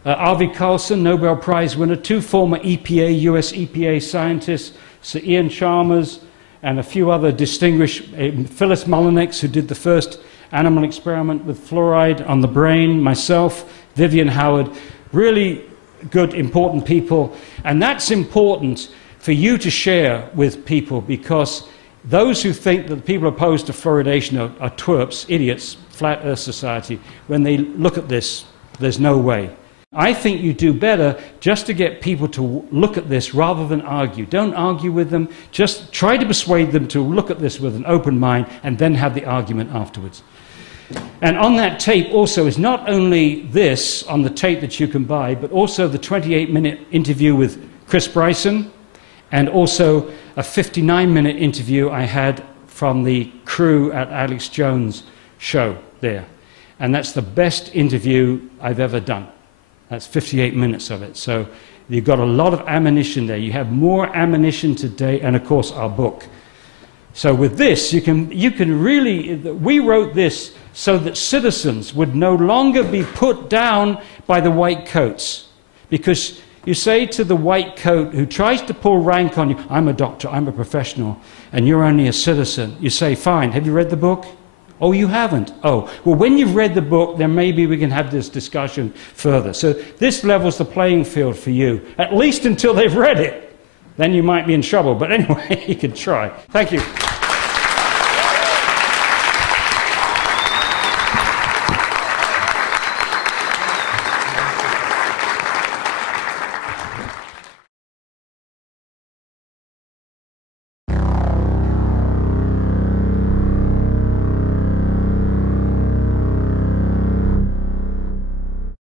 Arvi Carlson, Nobel Prize winner, 2 former EPA, US EPA scientists, Sir Ian Chalmers, and a few other distinguished, Phyllis Mullinex, who did the first animal experiment with fluoride on the brain, myself, Vivian Howard, really good, important people. And that's important for you to share with people, because those who think that the people opposed to fluoridation are twerps, idiots, Flat Earth Society, when they look at this, there's no way. I think you do better just to get people to look at this rather than argue. Don't argue with them. Just try to persuade them to look at this with an open mind and then have the argument afterwards. And on that tape also is not only this on the tape that you can buy, but also the 28-minute interview with Chris Bryson, and also a 59-minute interview I had from the crew at Alex Jones' show there. And that's the best interview I've ever done. That's 58 minutes of it. So you've got a lot of ammunition there. You have more ammunition today, and of course our book. So with this, you can really, we wrote this so that citizens would no longer be put down by the white coats. Because you say to the white coat who tries to pull rank on you, I'm a doctor, I'm a professional, and you're only a citizen. You say, fine, have you read the book? Oh, you haven't? Oh, well, when you've read the book, then maybe we can have this discussion further. So this levels the playing field for you, at least until they've read it. Then you might be in trouble. But anyway, you can try. Thank you.